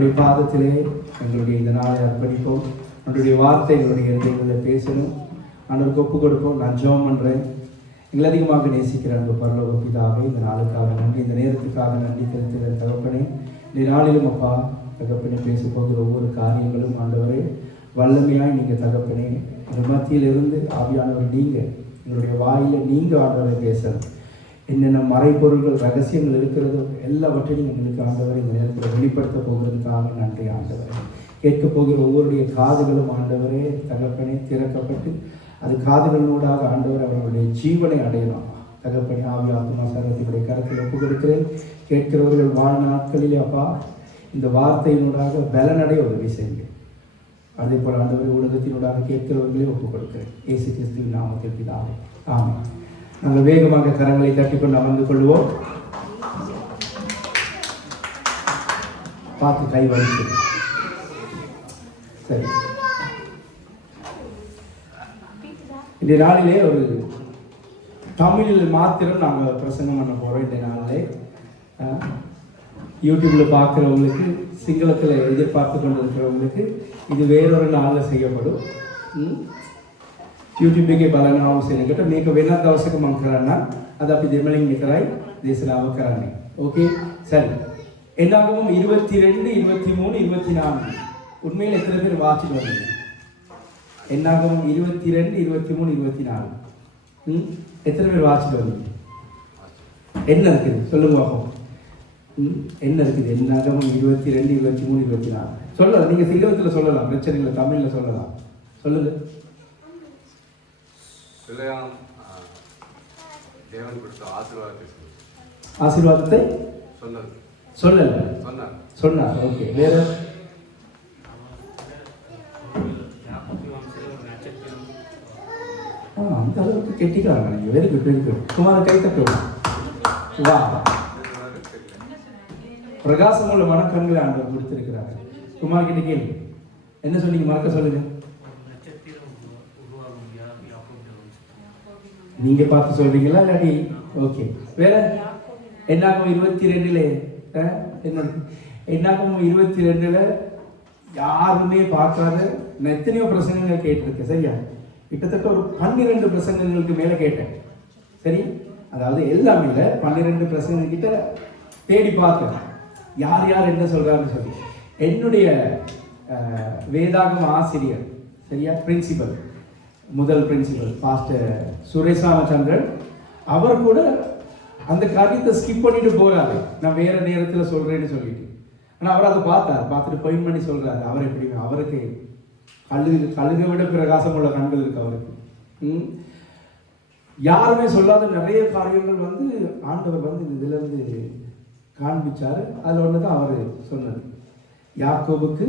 அவருடைய பாதத்திலே எங்களுடைய இந்த நாளை அர்ப்பணிப்போம். அவருடைய வார்த்தை எங்களுடைய இருதயங்களில் பேசணும். அவருக்கு ஒப்பு கொடுப்போம். நான் ஜெபம் பண்ணுறேன். எங்களை அதிகமாக நேசிக்கிற அன்பு பரலோக பிதாவே, இந்த நாளுக்காக நன்றி, இந்த நேரத்துக்காக நன்றி செலுத்துகிற தகப்பனே. இந்த நாளிலும் அப்பா தகப்பனே பேச போகிற ஒவ்வொரு காரியங்களும் ஆண்டவரே வல்லமையாய் நீங்கள் தகப்பனே இந்த மத்தியிலிருந்து ஆவியானவர் நீங்கள் எங்களுடைய வாயில் நீங்கள் ஆண்டவரை பேசணும். என்னென்ன மறைபொருள்கள் ரகசியங்கள் இருக்கிறதோ எல்லாவற்றையும் எங்களுக்கு ஆண்டவரை இந்த நேரத்தில் வெளிப்படுத்த போகிறதுக்காக நன்றி ஆண்டவரை. கேட்க போகிற ஒவ்வொருடைய காதுகளும் ஆண்டவரே தகப்பனே திறக்கப்பட்டு அது காதுகளோடாக ஆண்டவர் அவர்களுடைய ஜீவனை அடையலாம். தகப்பனே ஆவி ஆத்மா சர்வத்தினுடைய கருத்தில் ஒப்பு கொடுக்கிறேன். கேட்கிறவர்கள் வாழ்நாட்களிலே அப்பா இந்த வார்த்தையினூடாக பலனடைய உதவி செய்யுங்க. அதே போல் ஆண்டவரை உலகத்தினூடாக கேட்கிறவர்களே ஒப்புக் கொடுக்கிறேன். இயேசு கிறிஸ்துவின் நாமத்தில் பிதாவே, ஆமென். நாங்கள் வேகமாக கரங்களை தட்டிக்கொண்டு அமர்ந்து கொள்வோம். பார்த்து கை வலிச்சு. சரி, இந்த நாளிலே ஒரு தமிழில் மாத்திரம் நாங்கள் பிரசங்கம் பண்ண போகிறோம். இந்த நாளிலே யூடியூப்பில் பார்க்குறவங்களுக்கு, சிங்களத்தில் எதிர்பார்த்து கொண்டு இருக்கிறவங்களுக்கு இது வேறொரு நாளில் செய்யப்படும். ಯೂಟ್ಯೂಬಿಗೆ ಬಲನಾವು ಸೇರಿಗಟ್ಟ ಮೇಕ ವೇನಾದ ಅವಶ್ಯಕ ಮಂಕರನ್ನ ಅದು அப்படி දෙමළෙන් විතරයි දේශනාව කරන්නේ. ஓகே சரி. என்னாகவும் 22 23 24 உண்மையில் எத்தனை பேர் வாட்சிட்டு வந்தீங்க? என்னாகவும் 22 23 24 எத்தனை பேர் வாட்சிட்டு வந்தீங்க? என்ன இருக்குது சொல்லுங்க பாப்போம். என்ன இருக்குது? என்னாகவும் 22 23 24 சொல்லலாம். நீங்க சிங்களத்தில் சொல்லலாம், பிரச்சனை இல்லை. தமிழில் சொல்லலாம். சொல்லுங்க. ஆசீர்வாதத்தை சொன்னார். ஓகே, வேற அந்த அளவுக்கு கெட்டிக்காரங்க நீங்க. Very good, very good. குமார கை தட்டுவோம். வா, பிரகாசமுள்ள மனக்கண்களை ஆண்டவர் கொடுத்திருக்கிறாங்க. குமார் கிட்ட கேள்வி என்ன சொன்னீங்க? மறக்க சொல்லுங்க. நீங்க பார்த்து சொல்றீங்களா இல்லாட்டி? ஓகே, வேற என்னாகும் 22 என்ன? என்னாகும் 22 யாருமே பார்க்காத நான் எத்தனையோ பிரசங்கங்கள் கேட்டிருக்கேன். சரியா? கிட்டத்தட்ட ஒரு 12 பிரசங்கங்களுக்கு மேல கேட்டேன். சரி, அதாவது எல்லாமே இல்லை, 12 பிரசங்கங்கள் கிட்ட தேடி பார்த்தேன் யார் யார் என்ன சொல்றாருன்னு சொல்லி. என்னுடைய வேதாகம ஆசிரியர், சரியா, பிரின்சிபல், முதல் பிரின்சிபல் பாஸ்டர் சுரேஷ் ராமச்சந்திரன், அவர் கூட அந்த காரியத்தை ஸ்கிப் பண்ணிட்டு போறாரு. நான் வேற நேரத்தில் சொல்றேன்னு சொல்லிட்டு. ஆனால் அவர் அதை பார்த்துட்டு பாயிண்ட் பண்ணி சொல்றாரு. அவர் எப்படி? அவருக்கு கழுகை விட பிரகாசம் உள்ள கண்கள் இருக்கு அவருக்கு. யாருமே சொல்லாத நிறைய காரியங்கள் ஆண்டவர் இதுல இருந்து காண்பிச்சாரு. அதுல ஒண்ணுதான் அவர் சொன்னது, யாக்கோபுக்கு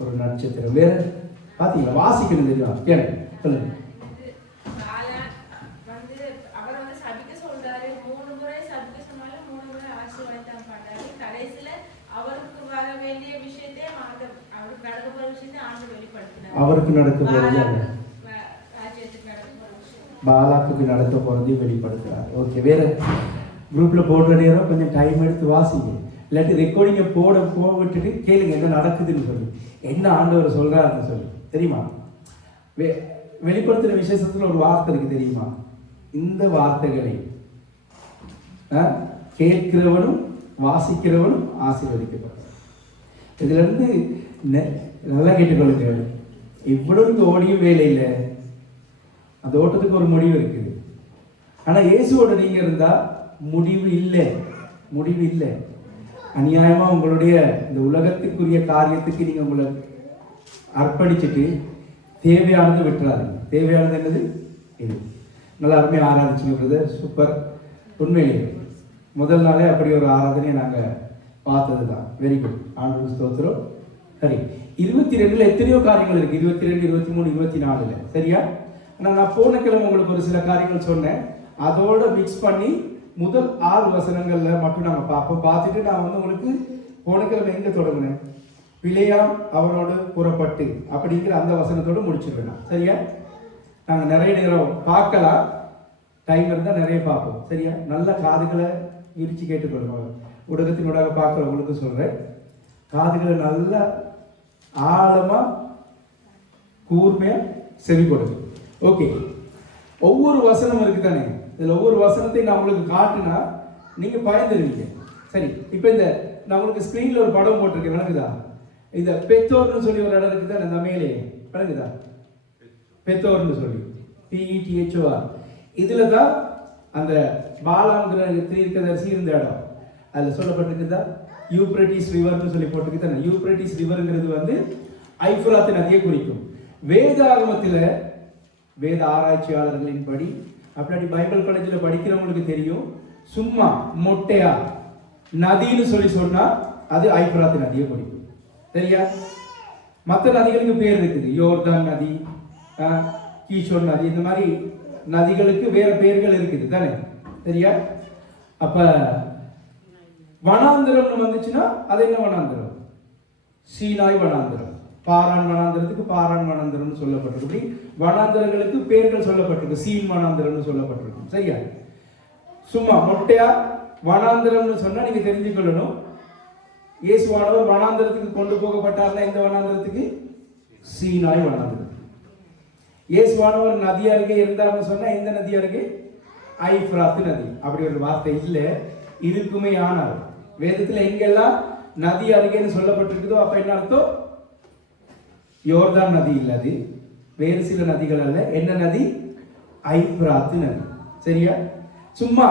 ஒரு நட்சத்திரம். வேற பாத்தீங்களா? வாசிக்கணும் தெரியுமா? கேளு, சொல்லுங்க. அவருக்கு நடக்க போறது, பாலாக்கு நடக்க போறதை வெளிப்படுத்துறார். ஓகே, வேற குரூப்ல போடுற நேரம் கொஞ்சம் டைம் எடுத்து வாசிங்க. இல்லாட்டி ரெக்கார்டிங்கை போட விட்டுட்டு கேளுங்க என்ன நடக்குதுன்னு சொல்லி, என்ன ஆண்டவர் சொல்றாருன்னு சொல்லி. தெரியுமா? வெளிப்படுத்துற விசேஷத்துல ஒரு வார்த்தை இருக்கு தெரியுமா? இந்த வார்த்தைகளை கேட்கிறவனும் வாசிக்கிறவனும் ஆசீர்வதிக்கப்பட்டார். இதுல இருந்து நல்லா கேட்டுக்கொள்ளுங்க. இவ்வளவு ஓடியும் வேலை இல்லை, அந்த ஓட்டத்துக்கு ஒரு முடிவு இருக்குது. ஆனா இயேசுவோட நீங்க இருந்தா முடிவு இல்லை. அநியாயமா உங்களுடைய இந்த உலகத்துக்குரிய காரியத்துக்கு நீங்க உங்களை அர்ப்பணிச்சுட்டு தேவையானது விட்டுறாதீங்க. தேவையானது என்னது? இது நல்லா அருமையாக ஆராதிச்சுங்கிறது சூப்பர். உண்மையிலேயே முதல் நாளே அப்படி ஒரு ஆராதனையை நாங்கள் பார்த்தது தான். வெரி குட், ஆண்டவருக்கு ஸ்தோத்திரம். சரி, 22 எத்தனையோ காரியங்கள் இருக்கு. 22, 23, 24 சரியா? ஆனால் நான் போன கிழமை உங்களுக்கு ஒரு சில காரியங்கள் சொன்னேன். அதோட மிக்ஸ் பண்ணி முதல் 6 வசனங்கள்ல மட்டும் நாங்கள் பார்ப்போம். பார்த்துட்டு நான் உங்களுக்கு போன கிழமை எங்க தொடங்கினேன்? பிழையாம் அவனோடு புறப்பட்டு அப்படிங்கிற அந்த வசனத்தோடு முடிச்சிருக்கேன். சரியா? நாங்கள் நிறைய நேரம் பார்க்கலாம், டைம் இருந்தால் நிறைய பார்ப்போம். சரியா? நல்ல காதுகளை விரிச்சு கேட்டுக்கொள்ளுங்க. ஊடகத்தினூடாக பார்க்குறவங்களுக்கு சொல்கிறேன், காதுகளை நல்லா ஆழமா கூர்மையா செவி கொடுக்கும். ஓகே, ஒவ்வொரு வசனம் இருக்கு தானே, இதுல ஒவ்வொரு வசனத்தையும் நான் உங்களுக்கு காட்டுனா நீங்க பயந்துருவீங்க. சரி, இப்போ இந்த நான் உங்களுக்கு ஸ்கிரீன்ல ஒரு படம் போட்டிருக்கேன், விளங்குதா? இந்த பெத்தோர்னு சொல்லி ஒரு இடம் இருக்குதா இந்த மேலே, விளங்குதா? பெத்தோர்னு சொல்லி PETHOR. இதுல தான் அந்த பாலாங்கிற தீர்க்கதரிசி இருந்த இடம். அதுல சொல்லப்பட்டிருக்குதா யூப்ரட்டிஸ் ரிவர்னு சொல்லி போட்டிருக்கு. யூப்ரட்டிஸ் ரிவர்ங்கிறது வந்து ஐஃப்ராத் நதியை குறிக்கும். வேதாகமத்தில் வேத ஆராய்ச்சியாளர்களின் படி, அப்படி பைபிள் காலேஜில் படிக்கிறவங்களுக்கு தெரியும், சும்மா மொட்டையா நதின்னு சொல்லி சொன்னா அது ஐஃப்ராத் நதியை குறிக்கும். சரியா? மற்ற நதிகளுக்கு பேர் இருக்குது, யோர்தான் நதி, கீஷோன் நதி, இந்த மாதிரி நதிகளுக்கு வேற பெயர்கள் இருக்குது தானே. சரியா? அப்ப வனாந்திரம் வந்துச்சுன்னா அது என்ன வனாந்திரம்? சீனாய் வனாந்திரம். பாரான் வனாந்திரத்துக்கு பாரான் வனாந்திரம் சொல்லப்பட்டிருக்கு. வனாந்திரங்களுக்கு பேர்கள் சொல்லப்பட்டிருக்கு, சீன் வனாந்திரம் சொல்லப்பட்டிருக்கு. சரியா? சும்மா மொட்டையா வனாந்திரம்னு சொன்னா நீங்க தெரிஞ்சுக்கொள்ளணும், இயேசுவானவர் வனாந்திரத்துக்கு கொண்டு போகப்பட்டார்னா இந்த வனாந்திரத்துக்கு சீனாய் வனாந்திரம். இயேசுவானவர் நதி அருகே இருந்தார்னு சொன்னா எந்த நதி அருகே? ஐஃப்ராத் நதி. அப்படி ஒரு வார்த்தை இல்லை, இருக்குமே. ஆனால் வேதத்துல எங்கெல்லாம் நதி அருகேன்னு சொல்லப்பட்டிருக்குதோ அப்ப என்ன அர்த்தம்? யோர்தான் நதி இல்ல, அது வேறு சில நதிகள் அல்ல. என்ன நதி? ஐஃப்ராத் நதி. சரியா? சும்மா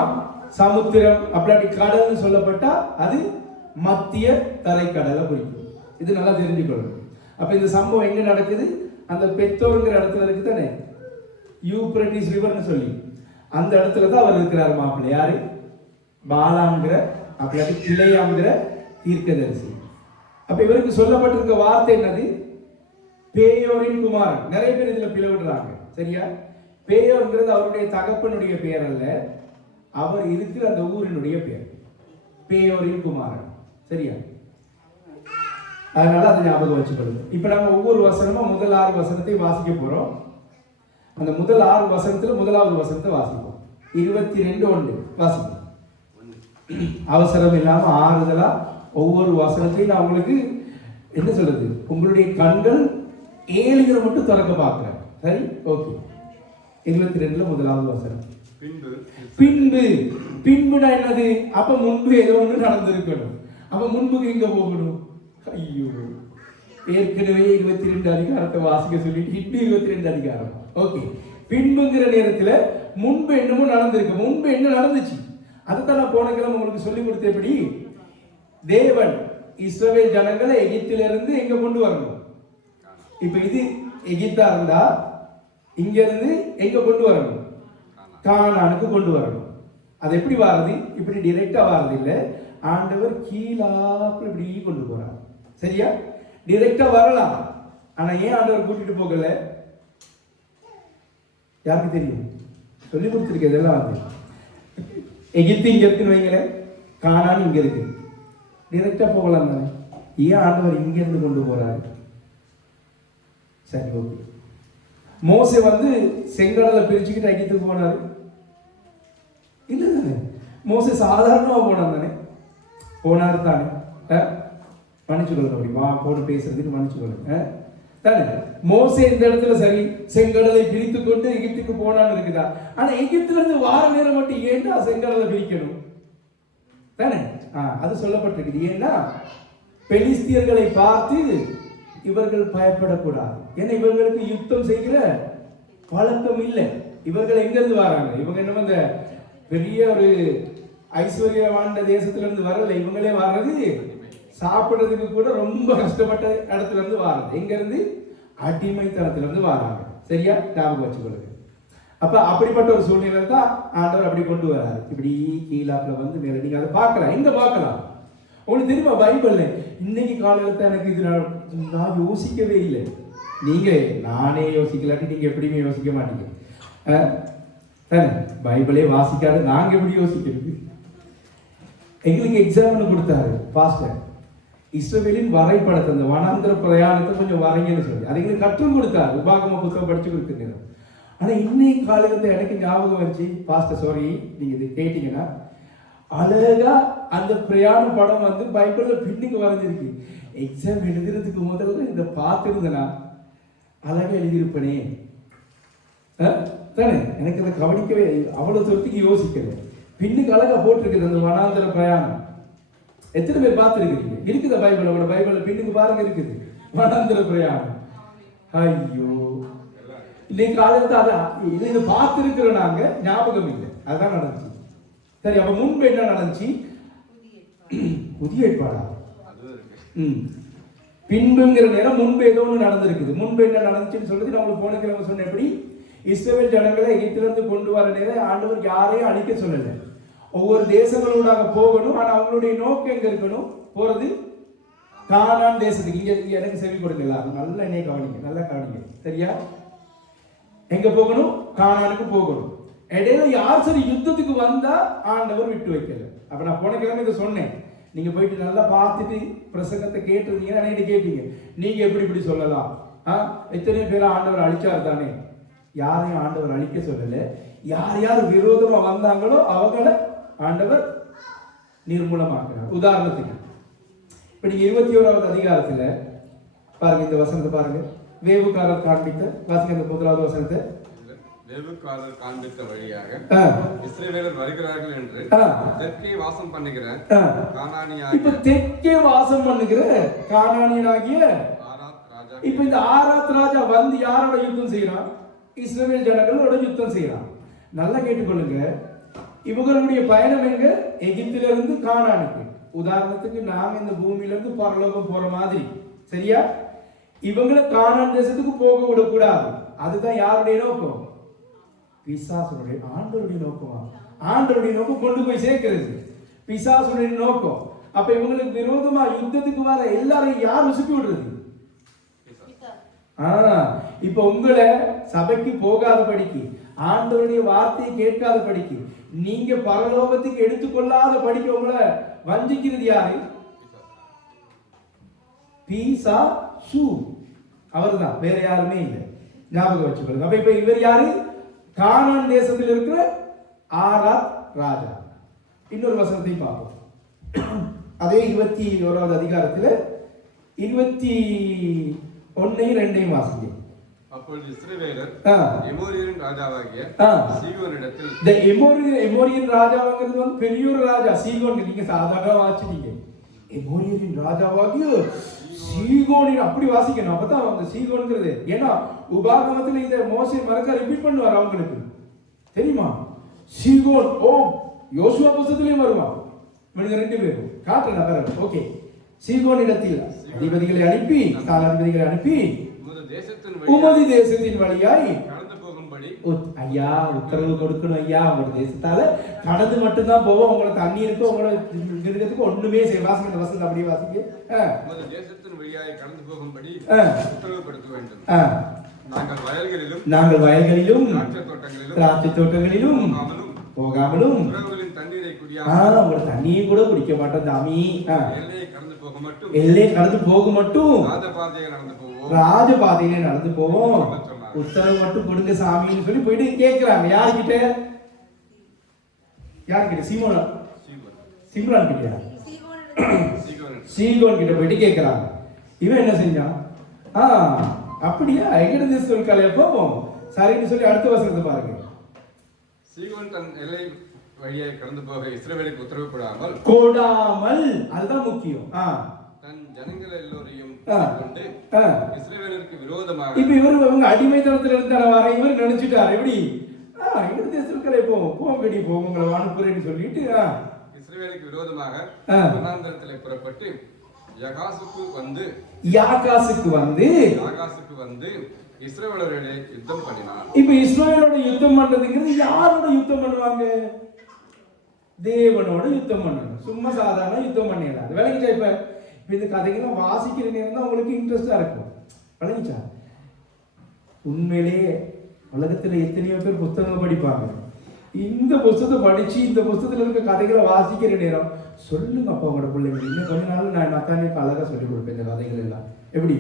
சமுத்திரம் அப்படி கடல்னு சொல்லப்பட்டா அது மத்திய தரைக்கடலை குறிக்கும். இது நல்லா தெரிஞ்சுக்கணும். அப்ப இந்த சம்பவம் எங்க நடக்குது? அந்த பெத்தோருங்கிற இடத்துல இருக்கு தானே, யூப்ரட்டிஸ் ரிவர்னு சொல்லி, அந்த இடத்துல தான் அவர் இருக்கிறார். மாப்பிள்ளை யாரு? பாலாங்கிற அப்படி கிளையாங்கிற தீர்க்கதரிசி. அப்ப இவருக்கு சொல்லப்பட்டிருக்க வார்த்தை என்னது? பேயோரின் குமாரன். நிறைய பேர் இதுல பிளவிடுறாங்க. சரியா? பேயோர்ங்கிறது அவருடைய தகப்பனுடைய பெயர் அல்ல, அவர் இருக்கிற அந்த ஊரினுடைய பெயர், பேயோரின் குமாரன். சரியா? அதனால அதை ஞாபகம் வச்சுக்கொள்ளுங்க. இப்ப நம்ம ஒவ்வொரு வசனமா முதல் 6 வசனத்தை வாசிக்க போறோம். அந்த முதல் 6 வசனத்துல முதலாவது வசனத்தை வாசிப்போம். 22:1 வாசிப்போம். அவசரம் இல்லாம ஆறுதலா ஒவ்வொரு வசனத்தையும் நான் உங்களுக்கு என்ன சொல்றது, உங்களுடைய கண்கள் 7 மட்டும் திறக்க பார்க்கிறேன். சரி? ஓகே. 22ல முதலாவது வசனம். பின்பு. பின்புனா என்னது? அப்ப முன்பு ஏதோ ஒன்று நடந்திருக்கணும். அப்ப முன்புக்கு எங்க போகணும்? ஐயோ, ஏற்கனவே 22 அதிகாரத்தை வாசிக்க சொல்லிட்டு இப்படி 22 அதிகாரம். ஓகே. பின்புங்கிற நேரத்துல முன்பு என்னமோ நடந்திருக்கு. முன்பு என்ன நடந்துச்சு அதுதான் நான் போன கிழமை உங்களுக்கு சொல்லி கொடுத்தபடி, தேவன் இஸ்ரவேல் ஜனங்களை எகிப்திலிருந்து எங்க கொண்டு வரணும்? இப்ப இது எகிப்தா இருந்தா இங்க இருந்து எங்க கொண்டு வரணும்? கானானுக்கு கொண்டு வரணும். அது எப்படி வாரது? இப்படி டைரக்டா வாரது இல்ல, ஆண்டவர் கீழாப்பு இப்படி கொண்டு போறார். சரியா? டைரக்டா வரலாம், ஆனா ஏன் ஆண்டவர் கூட்டிட்டு போகல? யாருக்கு தெரியும்? சொல்லி கொடுத்துருக்கு. இதெல்லாம் வந்து எகிப்து இங்க இருக்குன்னு வைங்களேன், கானான் இங்க இருக்கு, டைரக்டா போகலாம் தானே. ஏன் ஆண்டவர் இங்க இருந்து கொண்டு போறாரு? சரி, ஓகே. மோசே வந்து செங்கடலை பிரிச்சுக்கிட்டு எகிப்துக்கு போனாரு இல்ல தானே? மோசே சாதாரணமா போனான் தானே? போனாரு தானே? மன்னிச்சுக்கொள்ளுங்க, அப்படிமா போட்டு பேசுறதுக்கு மன்னிச்சுக்கொள்ளுங்க தானே. மோசே இந்த இடத்துல சரி செங்கடலை பிரித்து கொண்டு எகிப்துக்கு போனான்னு இருக்குதா? ஆனா எகிப்துல இருந்து வார நேரம் மட்டும் ஏன்டா செங்கடலை பிரிக்கணும் தானே? அது சொல்லப்பட்டிருக்குது. ஏன்னா பெலிஸ்தியர்களை பார்த்து இவர்கள் பயப்படக்கூடாது. ஏன்னா இவர்களுக்கு யுத்தம் செய்கிற பழக்கம் இல்லை. இவர்கள் எங்க இருந்து வராங்க? இவங்க என்ன இந்த பெரிய ஒரு ஐஸ்வர்யவாண்ட தேசத்துல இருந்து வரல. இவங்களே வர்றது சாப்பிடுறதுக்கு கூட ரொம்ப கஷ்டப்பட்ட இடத்துல இருந்து வர்றது. எங்க இருந்து? அடிமைத்தனத்துல இருந்து வராங்க. சரியா? ஞாபகம் வச்சுக்கொள்ளுங்க. அப்ப அப்படிப்பட்ட ஒரு சூழ்நிலை தான் ஆண்டவர் அப்படி கொண்டு வராரு. இப்படி கீழாப்புல வந்து மேல நீங்க அதை பார்க்கலாம். எங்க பார்க்கலாம்? உங்களுக்கு தெரியுமா, பைபிள்ல இன்னைக்கு காலையில தான் எனக்கு இது நான் யோசிக்கவே இல்லை. நீங்க நானே யோசிக்கலாட்டி நீங்க எப்படியுமே யோசிக்க மாட்டீங்க. பைபிளே வாசிக்காத நாங்க எப்படி யோசிக்கிறது? எங்களுக்கு எக்ஸாம்னு கொடுத்தாரு பாஸ்டர், இஸ்ரவேலின் வரைபடத்தை, அந்த வனாந்திர பிரயாணத்தை கொஞ்சம் வரைங்கன்னு சொல்லி அதை எங்களுக்கு கற்றுக் கொடுத்தாரு. உபாகம புத்தகம் படிச்சு கொடுத்துருந்தேன். ஆனா இன்னைக்கு காலையில எனக்கு ஞாபகம் வச்சு, பாஸ்டர் சாரி நீங்க இது கேட்டீங்கன்னா, அழகா அந்த பிரயாண படம் வந்து பைபிள்ல பின்னுக்கு வரைஞ்சிருக்கு. எக்ஸாம் எழுதுறதுக்கு முதல்ல இதை பார்த்துருந்தனா அழகா எழுதியிருப்பனே தானே. எனக்கு அதை கவனிக்கவே அவ்வளவு தூரத்துக்கு யோசிக்கிறேன். பின்னுக்கு அழகா போட்டிருக்குது அந்த வனாந்தர பிரயாணம். எத்தனை பேர் பார்த்துருக்கிறீங்க? இருக்குதா பைபிள்? அவங்களோட பைபிள் பின்னுக்கு பாருங்க இருக்குது வனாந்தர பிரயாணம். ஐயோ இன்னைக்கு காலத்துல அதான் இதை பார்த்துருக்கிறோம் நாங்க, ஞாபகம் இல்லை. அதுதான் நடந்துச்சு. சரி, அப்ப முன்பு என்ன நடந்துச்சு? புதிய ஏற்பாடா? பின்புங்கிற நேரம் முன்பு ஏதோ ஒன்று நடந்திருக்குது. முன்பு என்ன நடந்துச்சுன்னு சொல்றது நம்மளுக்கு போன கிழமை சொன்ன எப்படி இஸ்ரவேல் ஜனங்களை எகிப்திலிருந்து கொண்டு வர நேரம் ஆண்டவர் யாரையும் அழிக்க சொல்லல. ஒவ்வொரு தேசங்களோட போகணும். ஆனா அவங்களுடைய நோக்கம் எங்க இருக்கணும்? போறது கானான் தேசத்துக்கு. இங்க எனக்கு செவி கொடுங்க, நல்லா என்னைய கவனிங்க, நல்லா கவனிங்க, சரியா? எங்க போகணும்? கானானுக்கு போகணும். இடையில யார் சரி யுத்தத்துக்கு வந்தா ஆண்டவர் விட்டு வைக்கல. அப்ப நான் போன கிழமை இதை சொன்னேன். நீங்க போயிட்டு நல்லா பார்த்துட்டு பிரசங்கத்தை கேட்டிருந்தீங்கன்னா என்ன கேட்டீங்க, நீங்க எப்படி இப்படி சொல்லலாம்? எத்தனை பேரை ஆண்டவர் அழிச்சார் தானே? யாரையும் ஆண்டவர் அழிக்க சொல்லல. யார் யார் விரோதமா வந்தாங்களோ அவங்கள ஆண்டவர் நிர்மூலமாக்குறார். உதாரணத்துக்கு இப்ப நீங்க 21வது அதிகாரத்துல பாருங்க, இந்த வசனத்தை பாருங்க. வேவுக்காரர் காண்பித்த வாசிக்க இந்த 1வது வசனத்தை. வேவுக்காரர் காண்பித்த வழியாக இஸ்ரவேலர் வருகிறார்கள் என்று தெற்கே வாசம் பண்ணுகிற கானானியாகிய, இப்ப தெற்கே வாசம் பண்ணுகிற கானானியனாகிய இப்ப இந்த ஆராத் ராஜா வந்து யாரோட யுத்தம் செய்யறான்? இஸ்ரவேல் ஜனங்களோட யுத்தம் செய்யறான். நல்லா கேட்டுக்கொள்ளுங்க. இவங்களுடைய பயணம் எங்க? எகிப்தில இருந்து கானானுக்கு. உதாரணத்துக்கு நாங்க இந்த பூமியில இருந்து பரலோகம் போற மாதிரி, சரியா? இவங்களை கானான் தேசத்துக்கு போக விடக்கூடாது. அதுதான் யாருடைய நோக்கம்? பிசாசுடைய. ஆண்டவருடைய நோக்கமா? ஆண்டவருடைய நோக்கம் கொண்டு போய் சேர்க்கிறது. பிசாசுடைய நோக்கம். அப்ப இவங்களுக்கு விரோதமா யுத்தத்துக்கு வர எல்லாரையும் யார் உசுப்பி விடுறது? இப்ப உங்களை சபைக்கு போகாத படிக்கு, ஆண்டவருடைய வார்த்தையை கேட்காத படிக்கு, நீங்க பரலோகத்துக்கு எடுத்துக்கொள்ளாத படிக்க உங்களை வஞ்சிக்கிறது யாரு? பிசாசு. அவர்தான், வேற யாருமே இல்லை. ஞாபகம் வச்சுக்கொள்ளுங்க. அப்ப இப்ப இவர் யாரு? கானான் தேசத்தில் இருக்கிற ஆராத் ராஜா. இன்னொரு வசனத்தை பார்ப்போம். அதே 21வது அதிகாரத்துல 21:2 வாசிங்க. அப்பொழுது இஸ்ரவேலர் எமோரியரின் ராஜாவாகிய சீகோனிடத்தில், இந்த எமோரியன் ராஜாவாங்கிறது வந்து பெரிய ஒரு ராஜா. சீகோன் நீங்க சாதாரண வாசிச்சீங்க. எமோரியரின் ராஜாவாகிய சீகோனின் அப்படி வாசிக்கணும். அப்பதான் அந்த சீகோன்ங்கிறது, ஏன்னா உபாகமத்துல இதை மோசே மறக்க ரிப்பீட் பண்ணுவார் அவங்களுக்கு, தெரியுமா? சீகோன் யோசுவா புத்தகத்திலேயும் வருவான். இவனுங்க 2 பேரும் காட்டுறேன். ஓகே, சீகோனிடத்தில் அதிபதிகளை அனுப்பி, அதிபதிகளை அனுப்பி உமது தேசத்தின் வழியாய் கடந்து போகும்படி ஐயா உத்தரவு கொடுக்கணும். ஐயா உங்களோட தேசத்தால கடந்து மட்டும்தான் போவோம். உங்களை தண்ணி இருக்கு, உங்களோட இருக்கிறதுக்கு ஒண்ணுமே செய்ய. வாசிங்க இந்த வசனத்தை அப்படியே வாசிங்க. உமது தேசத்தின் வழியாய் கடந்து போகும்படி உத்தரவுப்படுத்த வேண்டும். நாங்கள் வயல்களிலும் திராட்சை தோட்டங்களிலும் போகாமலும் உங்களோட தண்ணியை கூட குடிக்க மாட்டோம் சாமி. எல்லையை கடந்து போக மட்டும் ராஜபாதையில நடந்து போவோம். உத்தரவு மட்டும் கொடுங்க சாமின்னு சொல்லி போயிட்டு கேட்கிறாங்க. யாருக்கிட்ட? சிம்ரான் கிட்ட, சீகோன் கிட்ட போயிட்டு கேட்கிறாங்க. இவன் என்ன செஞ்சான்? அப்படியா, எங்கட தேசத்துல கலைய போவோம் சரின்னு சொல்லி அடுத்த வசனத்தை பாருங்க. சீகோன் தன் எல்லை வழியாக கடந்து போக இஸ்ரவேலுக்கு உத்தரவு கொடாமல், அதுதான் முக்கியம். தன் ஜனங்கள் எல்லோரையும் கொண்டு இஸ்ரவேலுக்கு விரோதமாக, இப்ப இவங்க அடிமைத்தனத்துல இருந்தார வர இவர் நினைச்சிட்டாரு எப்படி? எங்க தேசத்துல போங்கடி போங்க அனுப்புறேன்னு சொல்லிட்டு இஸ்ரவேலுக்கு விரோதமாக வனாந்தரத்திலே புறப்பட்டு யாகாசுக்கு வந்து இஸ்ரவேலரோட யுத்தம் பண்ணினார். இப்ப இஸ்ரவேலோட யுத்தம் பண்றதுங்கிறது யாரோட யுத்தம் பண்ணுவாங்க? தேவனோட யுத்தம் பண்ணணும். சும்மா சாதாரண யுத்தம் பண்ணிடலாம். விளங்கிச்சா? இப்ப இந்த கதைகள்லாம் வாசிக்கிற நேரம் தான் உங்களுக்கு இன்ட்ரெஸ்டா இருக்கும். விளங்கிச்சா? உண்மையிலேயே உலகத்துல எத்தனையோ பேர் புத்தகம் படிப்பாங்க. இந்த புத்தகத்தை படிச்சு இந்த புத்தகத்துல இருக்க கதைகளை வாசிக்கிற நேரம் சொல்லுங்க அப்பா உங்களோட பிள்ளைங்க, இன்னும் கொஞ்ச நாள் நான் மத்தானிக்கு அழகா சொல்லிக் கொடுப்பேன் இந்த கதைகள் எல்லாம். எப்படி?